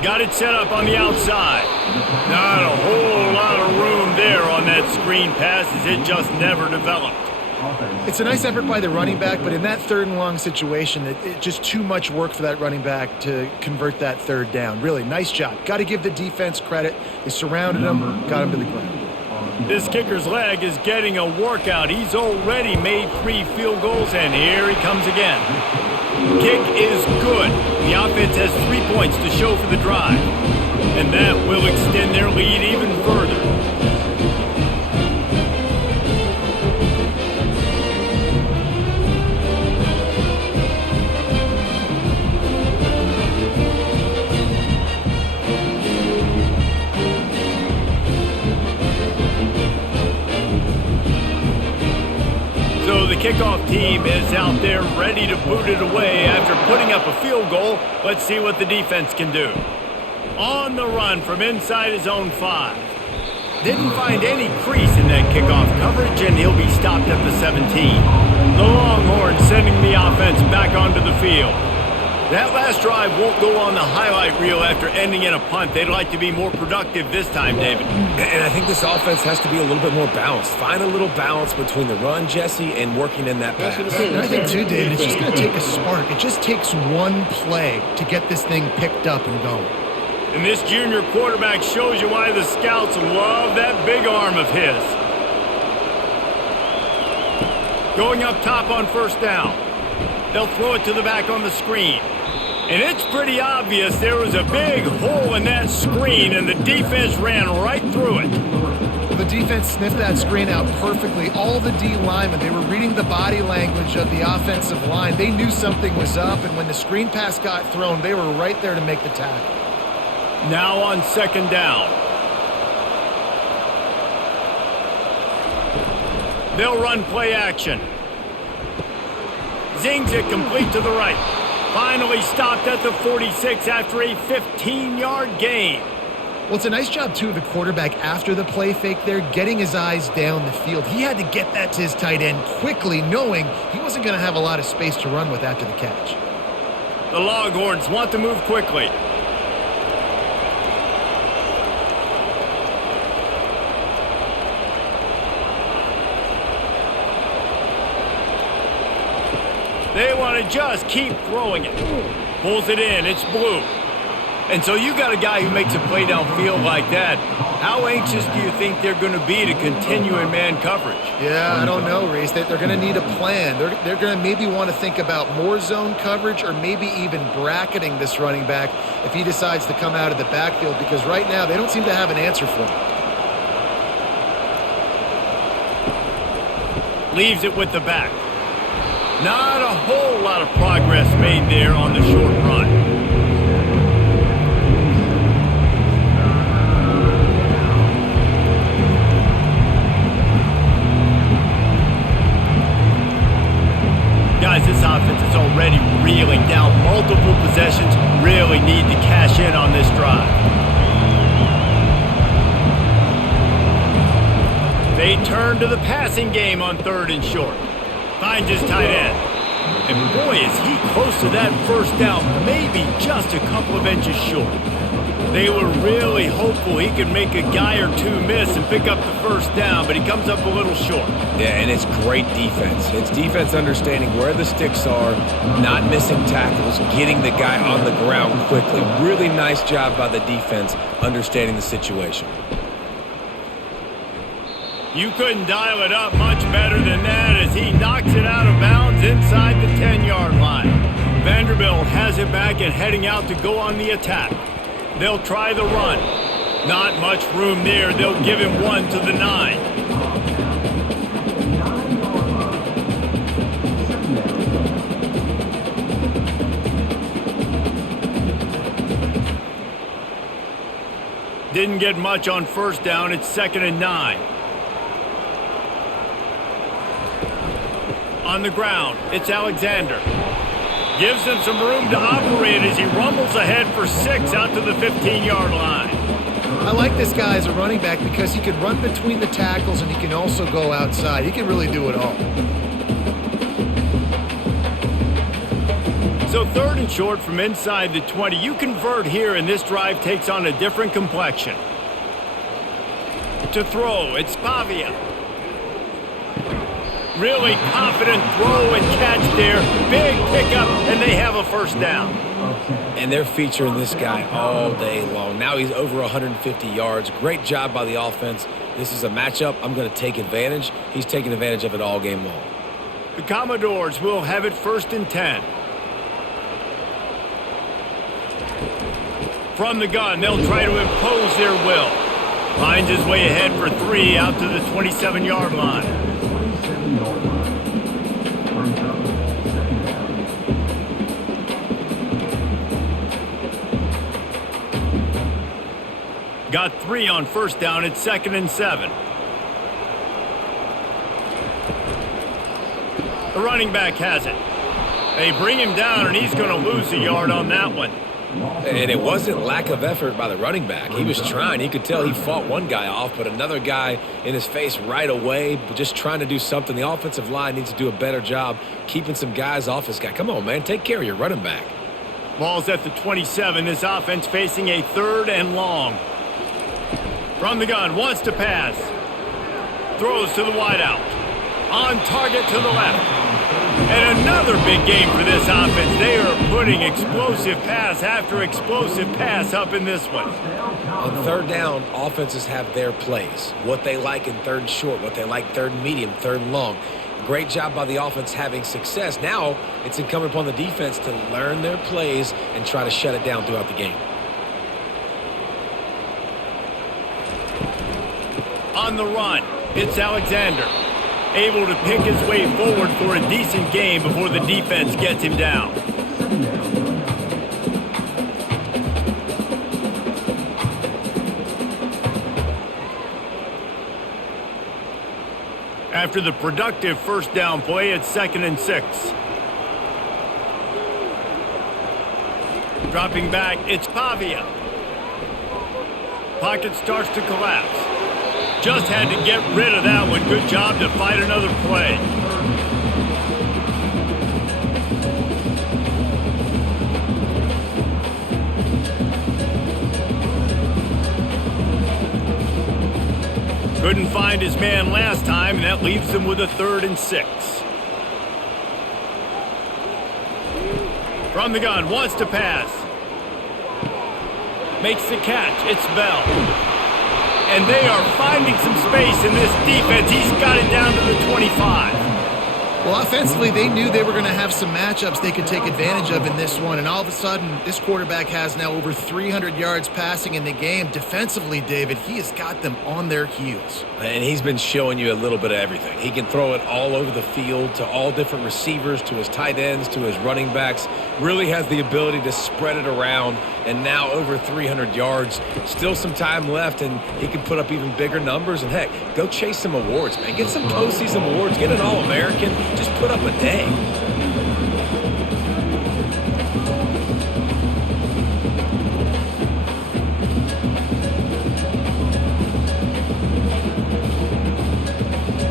Got it set up on the outside. Not a whole lot of room there on that screen pass as it just never developed. It's a nice effort by the running back, but in that third and long situation, it just too much work for that running back to convert that third down. Really, nice job. Got to give the defense credit. They surrounded him, got him to the ground. This kicker's leg is getting a workout. He's already made 3 field goals, and here he comes again. Kick is good. The offense has 3 points to show for the drive. and that will extend their lead even further. So the kickoff team is out there ready to boot it away after putting up a field goal. Let's see what the defense can do. On the run from inside his own 5. Didn't find any crease in that kickoff coverage, and he'll be stopped at the 17. The Longhorns sending the offense back onto the field. That last drive won't go on the highlight reel after ending in a punt. They'd like to be more productive this time, David. And I think this offense has to be a little bit more balanced. Find a little balance between the run, Jesse, and working in that pass. And I think, too, David, it's just going to take a spark. It just takes one play to get this thing picked up and going. And this junior quarterback shows you why the scouts love that big arm of his. Going up top on first down. They'll throw it to the back on the screen. And it's pretty obvious there was a big hole in that screen, and the defense ran right through it. The defense sniffed that screen out perfectly. All the D linemen, they were reading the body language of the offensive line. They knew something was up, and when the screen pass got thrown, they were right there to make the tackle. Now on second down. They'll run play action. Zings it complete to the right. Finally stopped at the 46 after a 15-yard gain. Well, it's a nice job, too, of the quarterback after the play fake there, getting his eyes down the field. He had to get that to his tight end quickly, knowing he wasn't going to have a lot of space to run with after the catch. The Longhorns want to move quickly. They want to just keep throwing it. Pulls it in. It's blue. And so you got a guy who makes a play downfield like that. How anxious do you think they're going to be to continue in man coverage? Yeah, I don't know, Reese. They're going to need a plan. They're going to maybe want to think about more zone coverage or maybe even bracketing this running back if he decides to come out of the backfield, because right now they don't seem to have an answer for him. Leaves it with the back. Not a whole lot of progress made there on the short run. Guys, this offense is already reeling down multiple possessions. Really need to cash in on this drive. They turn to the passing game on third and short. Finds his tight end. And boy, is he close to that first down, maybe just a couple of inches short. They were really hopeful he could make a guy or two miss and pick up the first down, but he comes up a little short. Yeah, and it's great defense. It's defense understanding where the sticks are, not missing tackles, getting the guy on the ground quickly. Really nice job by the defense understanding the situation. You couldn't dial it up much better than that as he knocks it out of bounds inside the 10-yard line. Vanderbilt has it back and heading out to go on the attack. They'll try the run. Not much room there. They'll give him one to the 9. Didn't get much on first down. It's 2nd and 9. On the ground, it's Alexander. Gives him some room to operate as he rumbles ahead for 6 out to the 15-yard line. I like this guy as a running back because he can run between the tackles and he can also go outside. He can really do it all. So 3rd and short from inside the 20. You convert here and this drive takes on a different complexion. To throw, it's Pavia. Really confident throw and catch there. Big pickup, and they have a first down. And they're featuring this guy all day long. Now he's over 150 yards. Great job by the offense. This is a matchup. I'm going to take advantage. He's taking advantage of it all game long. The Commodores will have it 1st and 10. From the gun, they'll try to impose their will. Finds his way ahead for 3 out to the 27-yard line. Got 3 on first down. It's 2nd and 7. The running back has it. They bring him down, and he's going to lose a yard on that one. And it wasn't lack of effort by the running back. He was trying. You could tell he fought one guy off, but another guy in his face right away, just trying to do something. The offensive line needs to do a better job keeping some guys off this guy. Come on, man. Take care of your running back. Ball's at the 27. This offense facing a 3rd and long. From the gun, wants to pass. Throws to the wideout. On target to the left. And another big game for this offense. They are putting explosive pass after explosive pass up in this one. On 3rd down, offenses have their plays. What they like in 3rd and short, what they like 3rd and medium, 3rd and long. Great job by the offense having success. Now it's incumbent upon the defense to learn their plays and try to shut it down throughout the game. On the run, it's Alexander. Able to pick his way forward for a decent game before the defense gets him down. After the productive first down play, it's 2nd and 6. Dropping back, it's Pavia. Pocket starts to collapse. Just had to get rid of that one. Good job to fight another play. Couldn't find his man last time, and that leaves him with a 3rd and 6. From the gun, wants to pass. Makes the catch. It's Bell. And they are finding some space in this defense. He's got it down to the 25. Well, offensively, they knew they were going to have some matchups they could take advantage of in this one. And all of a sudden, this quarterback has now over 300 yards passing in the game. Defensively, David, he has got them on their heels. And he's been showing you a little bit of everything. He can throw it all over the field to all different receivers, to his tight ends, to his running backs. Really has the ability to spread it around. And now over 300 yards. Still some time left, and he can put up even bigger numbers. And, heck, go chase some awards, man. Get some postseason awards. Get an All-American. Just put up a day.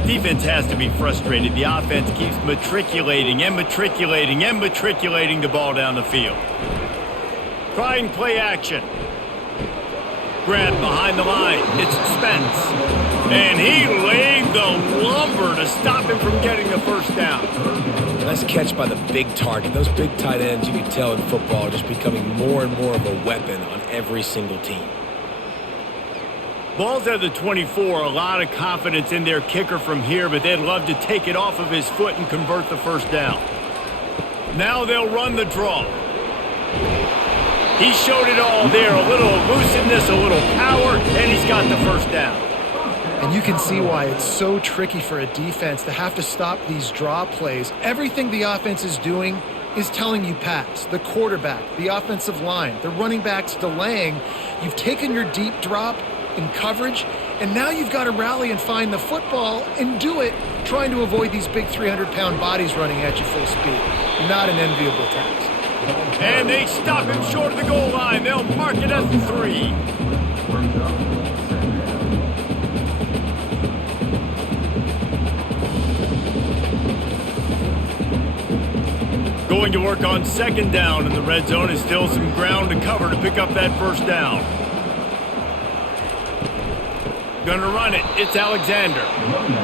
Defense has to be frustrated. The offense keeps matriculating and matriculating and matriculating the ball down the field. Trying play action. Grab behind the line. It's Spence. And he laid the lumber to stop him from getting the first down. Nice catch by the big target. Those big tight ends, you can tell in football, are just becoming more and more of a weapon on every single team. Ball's at the 24. A lot of confidence in their kicker from here, but they'd love to take it off of his foot and convert the first down. Now they'll run the draw. He showed it all there. A little elusiveness, a little power, and he's got the first down. And you can see why it's so tricky for a defense to have to stop these draw plays. Everything the offense is doing is telling you pass. The quarterback, the offensive line, the running backs delaying. You've taken your deep drop in coverage, and now you've got to rally and find the football and do it trying to avoid these big 300-pound bodies running at you full speed. Not an enviable task. And they stop him short of the goal line. They'll mark it at 3. Going to work on 2nd down in the red zone. Is still some ground to cover to pick up that first down. Gonna run it. It's Alexander.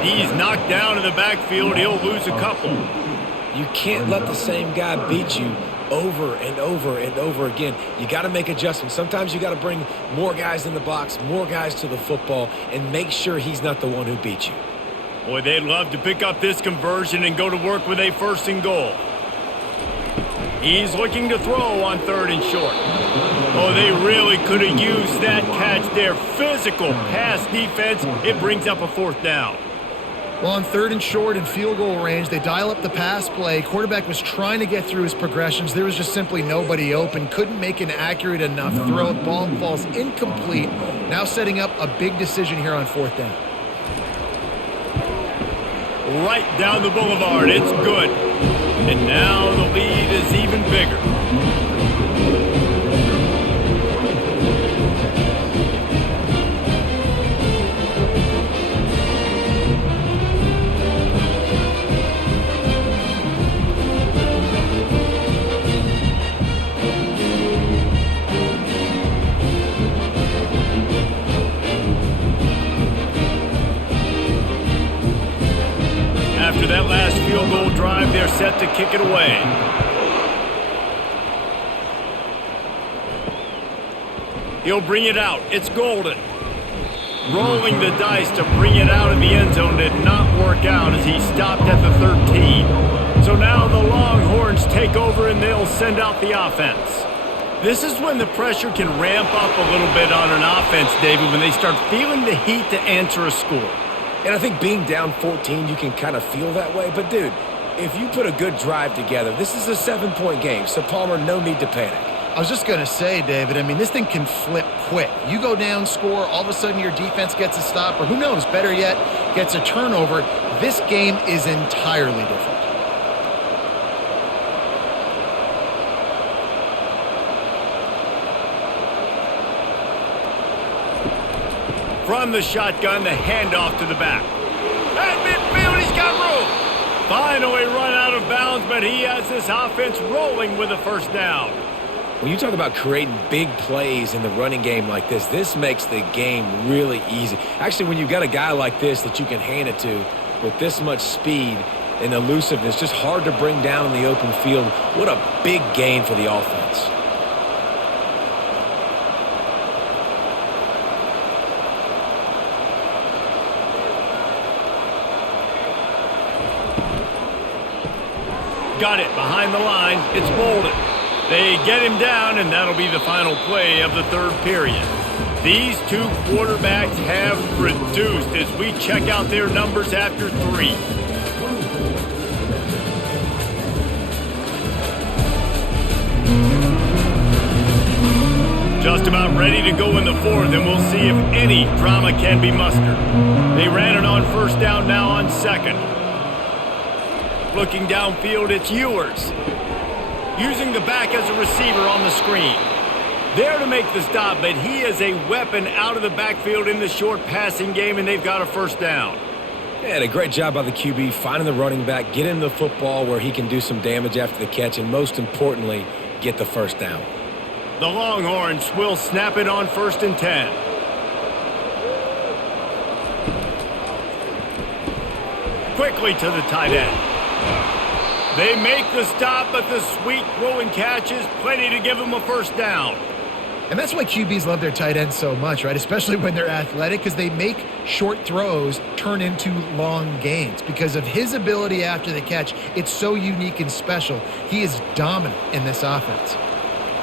He's knocked down in the backfield. He'll lose a couple. You can't let the same guy beat you over and over and over again. You got to make adjustments. Sometimes you got to bring more guys in the box, more guys to the football, and make sure he's not the one who beat you. Boy, they'd love to pick up this conversion and go to work with a 1st and goal. He's looking to throw on 3rd and short. Oh, they really could have used that catch there. Physical pass defense. It brings up a fourth down. Well, on 3rd and short and field goal range, they dial up the pass play. Quarterback was trying to get through his progressions. There was just simply nobody open. Couldn't make an accurate enough throw. Ball falls incomplete. Now setting up a big decision here on 4th down. Right down the boulevard. It's good. And now the lead is even bigger. After that last field goal drive, they're set to kick it away. He'll bring it out. It's Golden. Rolling the dice to bring it out of the end zone did not work out as he stopped at the 13. So now the Longhorns take over and they'll send out the offense. This is when the pressure can ramp up a little bit on an offense, David, when they start feeling the heat to answer a score. And I think being down 14, you can kind of feel that way. But, dude, if you put a good drive together, this is a 7-point game. So, Palmer, no need to panic. I was just going to say, David, I mean, this thing can flip quick. You go down, score, all of a sudden your defense gets a stop, or who knows, better yet, gets a turnover. This game is entirely different. From the shotgun, the handoff to the back. At midfield, he's got room. Finally run out of bounds, but he has this offense rolling with a first down. When you talk about creating big plays in the running game like this makes the game really easy. Actually, when you've got a guy like this that you can hand it to with this much speed and elusiveness, just hard to bring down in the open field, what a big gain for the offense. Got it behind the line. It's Bolden. They get him down, and that'll be the final play of the 3rd period. These two quarterbacks have produced as we check out their numbers after 3. Just about ready to go in the 4th, and we'll see if any drama can be mustered. They ran it on 1st down, now on 2nd. Looking downfield, it's Ewers. Using the back as a receiver on the screen. There to make the stop, but he is a weapon out of the backfield in the short passing game, and they've got a 1st down. Yeah, a great job by the QB, finding the running back, get him the football where he can do some damage after the catch, and most importantly, get the 1st down. The Longhorns will snap it on 1st and 10. Quickly to the tight end. They make the stop, but the sweet throw and catch is plenty to give them a 1st down. And that's why QBs love their tight ends so much, right? Especially when they're athletic, because they make short throws turn into long gains. Because of his ability after the catch, it's so unique and special. He is dominant in this offense.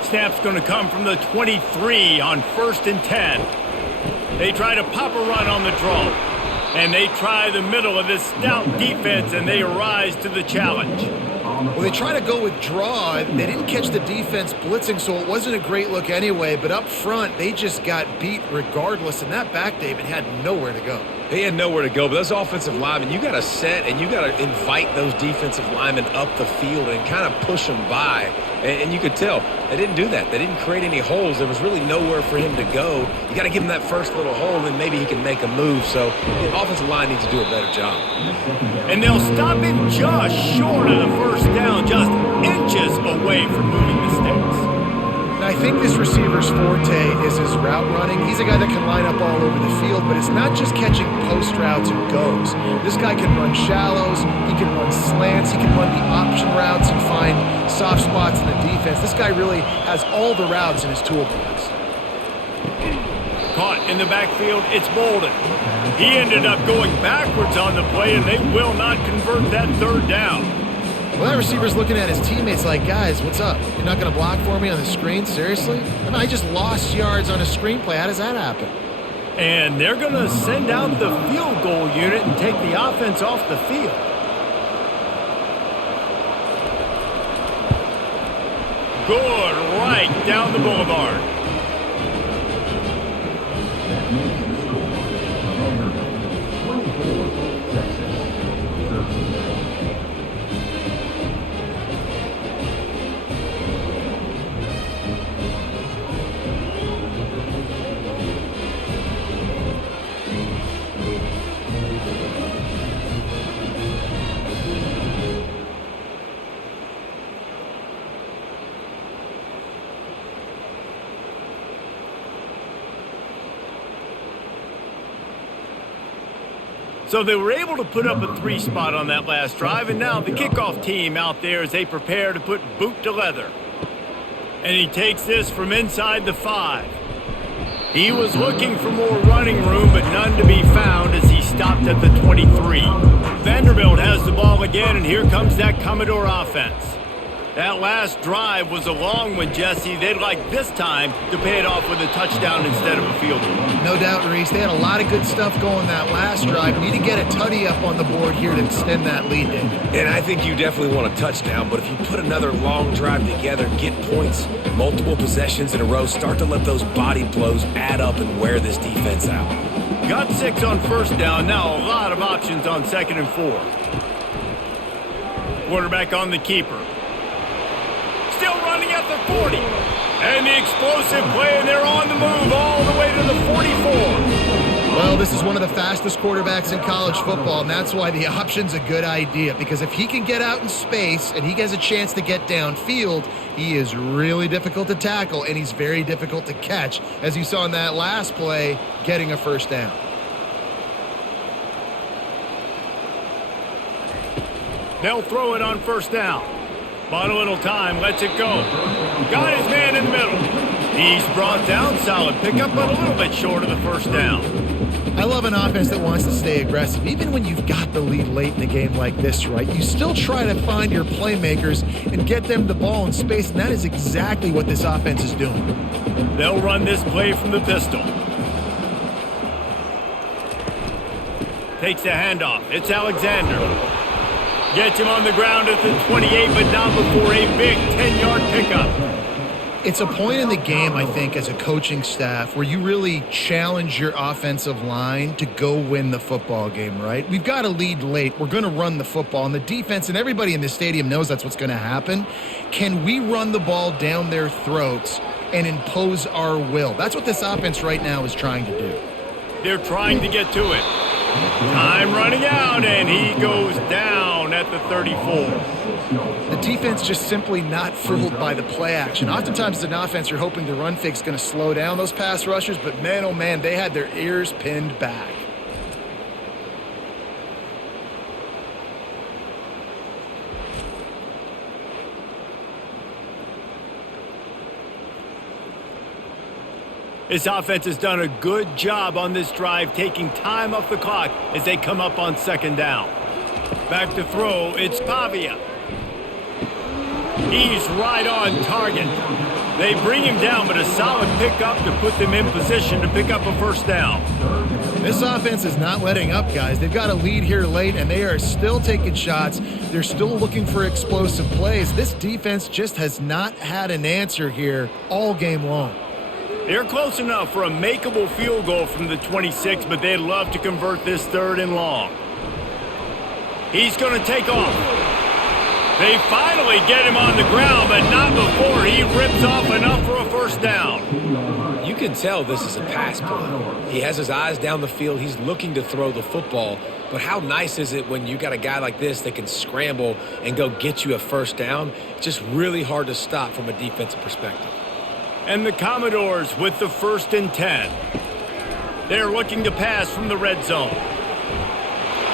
Snap's going to come from the 23 on 1st and 10. They try to pop a run on the draw. And they try the middle of this stout defense, and they rise to the challenge. Well, they try to go with draw. They didn't catch the defense blitzing, so it wasn't a great look anyway. But up front, they just got beat regardless. And that back, David, had nowhere to go. They had nowhere to go, but those offensive linemen, you got to set and you got to invite those defensive linemen up the field and kind of push them by. And you could tell they didn't do that. They didn't create any holes. There was really nowhere for him to go. You got to give him that first little hole, and maybe he can make a move. So the offensive line needs to do a better job. And they'll stop him just short of the 1st down, just inches away from moving the sticks. And I think this receiver's forte is his route running. He's a guy that can line up all over the field, but it's not just catching post routes and goes. This guy can run shallows, he can run slants, he can run the option routes and find soft spots in the defense. This guy really has all the routes in his toolbox. Caught in the backfield, it's Bolden. He ended up going backwards on the play, and they will not convert that 3rd down. Well, that receiver's looking at his teammates like, guys, what's up? You're not going to block for me on the screen? Seriously? I mean, I just lost yards on a screenplay. How does that happen? And they're going to send out the field goal unit and take the offense off the field. Good right down the boulevard. So they were able to put up a 3 spot on that last drive, and now the kickoff team out there as they prepare to put boot to leather. And he takes this from inside the 5. He was looking for more running room, but none to be found as he stopped at the 23. Vanderbilt has the ball again, and here comes that Commodore offense. That last drive was a long one, Jesse. They'd like this time to pay it off with a touchdown instead of a field goal. No doubt, Reese. They had a lot of good stuff going that last drive. Need to get a tutty up on the board here to extend that lead, David. And I think you definitely want a touchdown, but if you put another long drive together, get points, multiple possessions in a row, start to let those body blows add up and wear this defense out. Got 6 on first down. Now a lot of options on 2nd and 4. Quarterback on the keeper. Still running at the 40. And the explosive play, and they're on the move all the way to the 44. Well, this is one of the fastest quarterbacks in college football, and that's why the option's a good idea, because if he can get out in space and he has a chance to get downfield, he is really difficult to tackle, and he's very difficult to catch, as you saw in that last play, getting a first down. They'll throw it on first down. Bought a little time, lets it go. Got his man in the middle. He's brought down, solid pickup, but a little bit short of the first down. I love an offense that wants to stay aggressive. Even when you've got the lead late in a game like this, right, you still try to find your playmakers and get them the ball in space, and that is exactly what this offense is doing. They'll run this play from the pistol. Takes the handoff. It's Alexander. Gets him on the ground at the 28, but not before a big 10-yard pickup. It's a point in the game, I think, as a coaching staff where you really challenge your offensive line to go win the football game, right? We've got a lead late. We're going to run the football. And the defense and everybody in the stadium knows that's what's going to happen. Can we run the ball down their throats and impose our will? That's what this offense right now is trying to do. They're trying to get to it. Time running out, and he goes down at the 34. The defense just simply not fooled by the play action. Oftentimes as an offense, you're hoping the run fake's going to slow down those pass rushers, but man, oh man, they had their ears pinned back. This offense has done a good job on this drive, taking time off the clock as they come up on 2nd down. Back to throw, it's Pavia. He's right on target. They bring him down, but a solid pickup to put them in position to pick up a first down. This offense is not letting up, guys. They've got a lead here late, and they are still taking shots. They're still looking for explosive plays. This defense just has not had an answer here all game long. They're close enough for a makeable field goal from the 26, but they'd love to convert this 3rd and long. He's going to take off. They finally get him on the ground, but not before he rips off enough for a first down. You can tell this is a pass play. He has his eyes down the field. He's looking to throw the football. But how nice is it when you got a guy like this that can scramble and go get you a first down? It's just really hard to stop from a defensive perspective. And the Commodores with the 1st and 10. They're looking to pass from the red zone.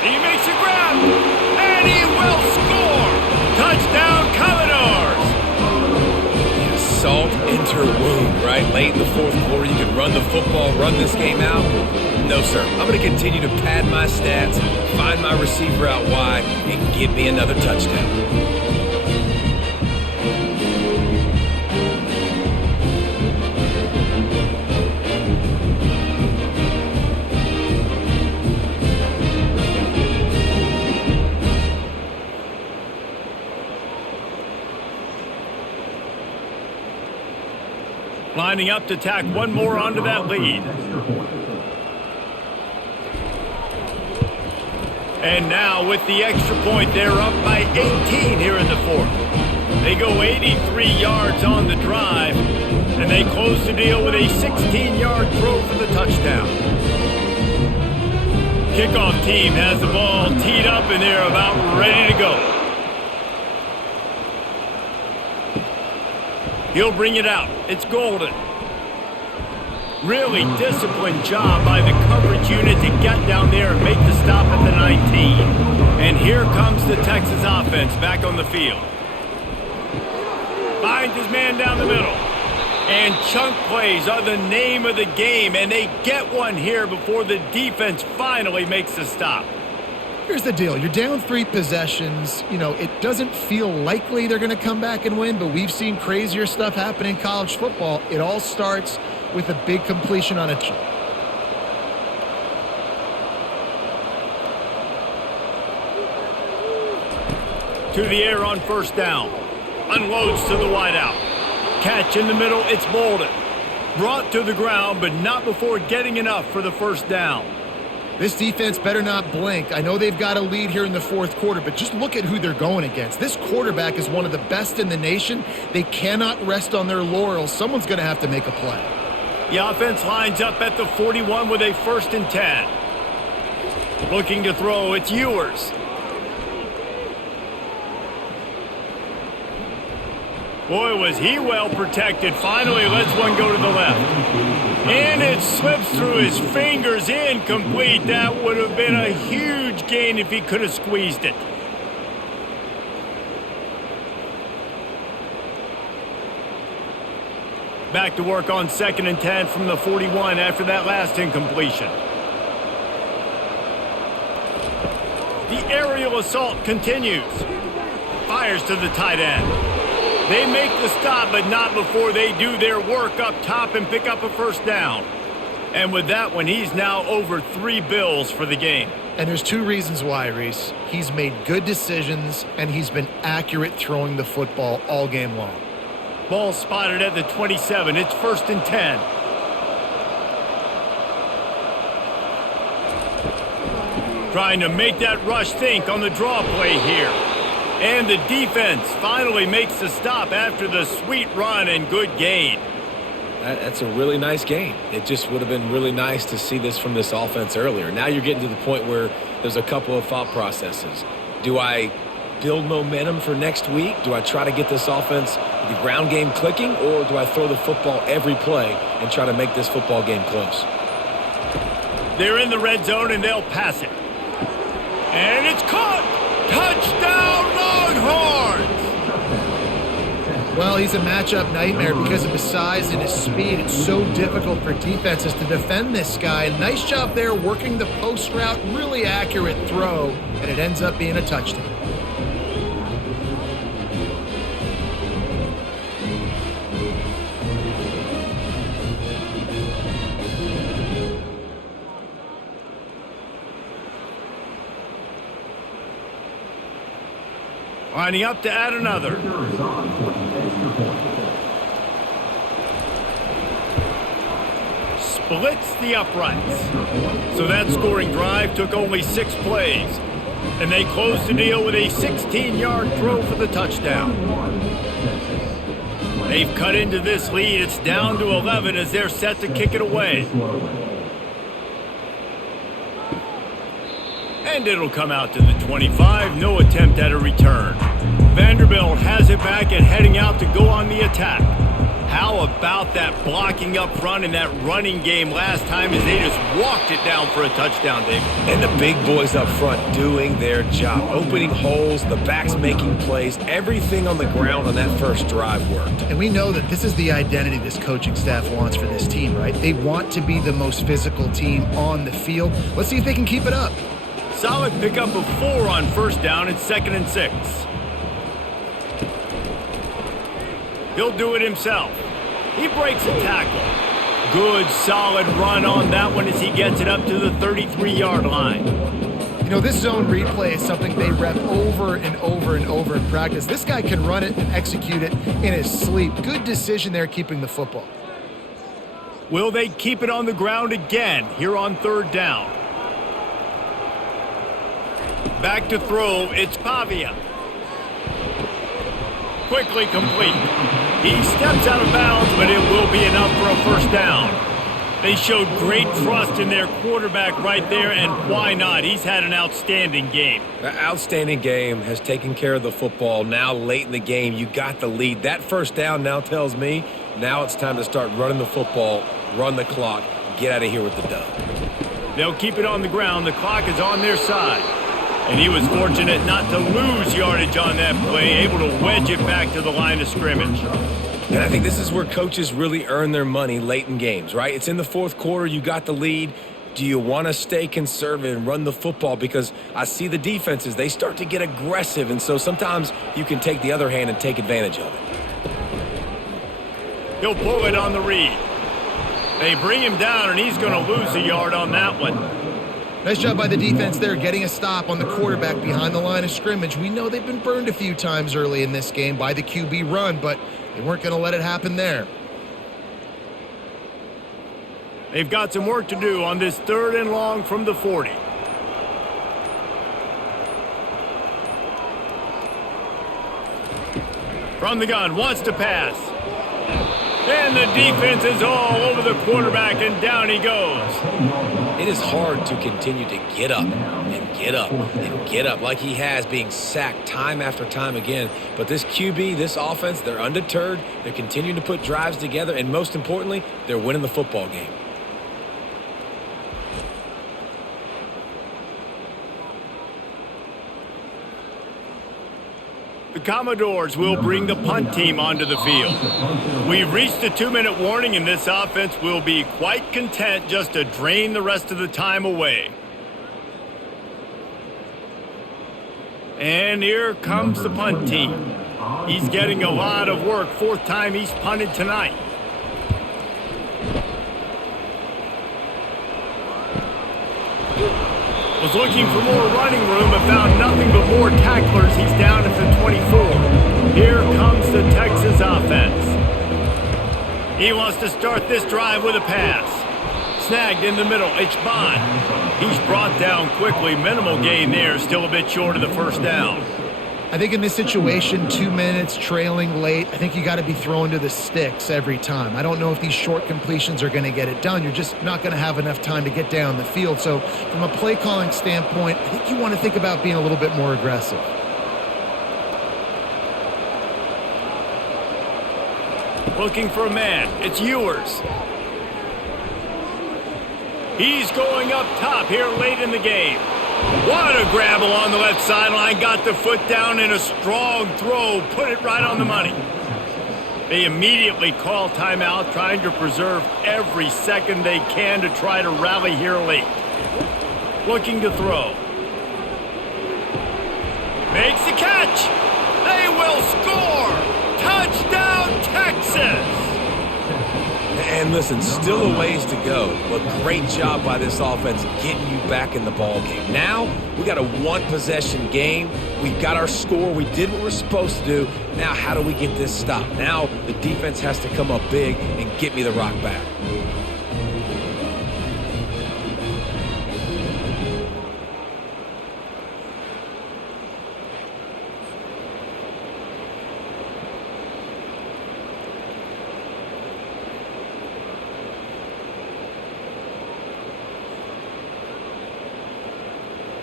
He makes a grab, and he will score! Touchdown, Commodores! Salt enter wound, right? Late in the 4th quarter, you can run the football, run this game out. No, sir. I'm going to continue to pad my stats, find my receiver out wide, and give me another touchdown. Lining up to tack one more onto that lead. And now with the extra point, they're up by 18 here in the fourth. They go 83 yards on the drive, and they close the deal with a 16-yard throw for the touchdown. Kickoff team has the ball teed up, and they're about ready to go. He'll bring it out. It's Golden. Really disciplined job by the coverage unit to get down there and make the stop at the 19. And here comes the Texas offense back on the field. Finds his man down the middle. And chunk plays are the name of the game, and they get one here before the defense finally makes the stop. Here's the deal. You're down 3 possessions. You know, it doesn't feel likely they're going to come back and win, but we've seen crazier stuff happen in college football. It all starts with a big completion on a to the air on first down. Unloads to the wideout. Catch in the middle, it's Bolden. Brought to the ground, but not before getting enough for the first down. This defense better not blink. I know they've got a lead here in the fourth quarter, but just look at who they're going against. This quarterback is one of the best in the nation. They cannot rest on their laurels. Someone's going to have to make a play. The offense lines up at the 41 with a 1st and 10. Looking to throw, it's Ewers. Boy, was he well protected. Finally lets one go to the left. And it slips through his fingers, incomplete. That would have been a huge gain if he could have squeezed it. Back to work on 2nd and 10 from the 41 after that last incompletion. The aerial assault continues. Fires to the tight end. They make the stop, but not before they do their work up top and pick up a first down. And with that one, he's now over 3 bills for the game. And there's 2 reasons why, Reese. He's made good decisions, and he's been accurate throwing the football all game long. Ball spotted at the 27. It's 1st and 10. Trying to make that rush think on the draw play here. And the defense finally makes the stop after the sweet run and good gain. That's a really nice game. It just would have been really nice to see this from this offense earlier. Now you're getting to the point where there's a couple of thought processes. Do I build momentum for next week? Do I try to get this offense, the ground game clicking, or do I throw the football every play and try to make this football game close? They're in the red zone and they'll pass it. And it's caught! Touchdown Longhorns! Well, he's a matchup nightmare because of his size and his speed. It's so difficult for defenses to defend this guy. Nice job there working the post route, really accurate throw, and it ends up being a touchdown. Lining up to add another. Splits the uprights. So that scoring drive took only 6 plays. And they closed the deal with a 16-yard throw for the touchdown. They've cut into this lead. It's down to 11 as they're set to kick it away. And it'll come out to the 25. No attempt at a return. Vanderbilt has it back and heading out to go on the attack. How about that blocking up front in that running game last time as they just walked it down for a touchdown, David? And the big boys up front doing their job. Opening holes, the backs making plays, everything on the ground on that first drive worked. And we know that this is the identity this coaching staff wants for this team, right? They want to be the most physical team on the field. Let's see if they can keep it up. Solid pickup of 4 on first down and 2nd and 6. He'll do it himself. He breaks a tackle. Good, solid run on that one as he gets it up to the 33-yard line. You know, this zone replay is something they rep over and over and over in practice. This guy can run it and execute it in his sleep. Good decision there keeping the football. Will they keep it on the ground again here on third down? Back to throw, it's Pavia. Quickly complete. He steps out of bounds, but it will be enough for a first down. They showed great trust in their quarterback right there, and why not? He's had an outstanding game. The outstanding game has taken care of the football. Now late in the game, you got the lead. That first down now tells me now it's time to start running the football, run the clock, get out of here with the dub. They'll keep it on the ground. The clock is on their side. And he was fortunate not to lose yardage on that play, able to wedge it back to the line of scrimmage. And I think this is where coaches really earn their money late in games, right? It's in the fourth quarter. You got the lead. Do you want to stay conservative and run the football? Because I see the defenses, they start to get aggressive, and so sometimes you can take the other hand and take advantage of it. He'll pull it on the read. They bring him down, and he's going to lose a yard on that one. Nice job by the defense there, getting a stop on the quarterback behind the line of scrimmage. We know they've been burned a few times early in this game by the QB run, but they weren't going to let it happen there. They've got some work to do on this third and long from the 40. From the gun, wants to pass. And the defense is all over the quarterback, and down he goes. It is hard to continue to get up and get up and get up like he has, being sacked time after time again. But this QB, this offense, they're undeterred. They're continuing to put drives together, and most importantly, they're winning the football game. The Commodores will bring the punt team onto the field. We've reached a 2-minute warning, and this offense will be quite content just to drain the rest of the time away. And here comes the punt team. He's getting a lot of work. Fourth time he's punted tonight. Was looking for more running room, but found nothing but more tacklers. He's down at the 24. Here comes the Texas offense. He wants to start this drive with a pass. Snagged in the middle, it's Bond. He's brought down quickly. Minimal gain there, still a bit short of the first down. I think in this situation, 2 minutes, trailing late, I think you got to be throwing to the sticks every time. I don't know if these short completions are going to get it done. You're just not going to have enough time to get down the field. So from a play calling standpoint, I think you want to think about being a little bit more aggressive. Looking for a man. It's Ewers. He's going up top here late in the game. What a grab along the left sideline. Got the foot down in a strong throw. Put it right on the money. They immediately call timeout, trying to preserve every second they can to try to rally here late. Looking to throw. Makes the catch. They will score. Touchdown, Texas. And listen, still a ways to go, but great job by this offense getting you back in the ball game. Now, we got a one-possession game. We've got our score. We did what we're supposed to do. Now, how do we get this stopped? Now, the defense has to come up big and get me the rock back.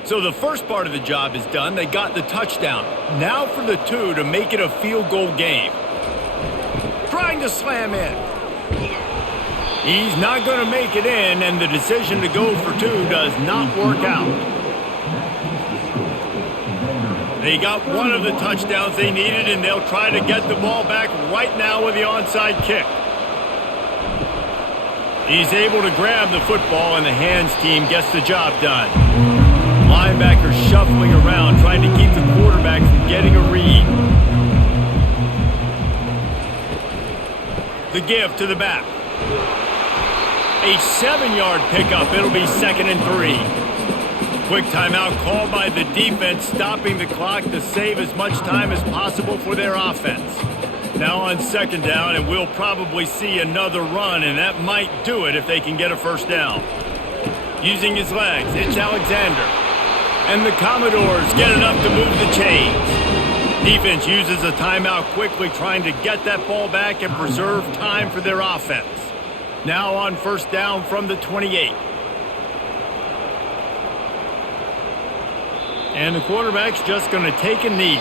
So the first part of the job is done. They got the touchdown. Now for the two to make it a field goal game. Trying to slam in. He's not going to make it in, and the decision to go for two does not work out. They got one of the touchdowns they needed, and they'll try to get the ball back right now with the onside kick. He's able to grab the football, and the hands team gets the job done. Linebacker shuffling around, trying to keep the quarterback from getting a read. The give to the back. A 7-yard pickup. It'll be 2nd and 3. Quick timeout called by the defense, stopping the clock to save as much time as possible for their offense. Now on second down, and we'll probably see another run, and that might do it if they can get a first down. Using his legs, it's Alexander. And the Commodores get enough to move the chains. Defense uses a timeout quickly, trying to get that ball back and preserve time for their offense. Now on first down from the 28. And the quarterback's just going to take a knee.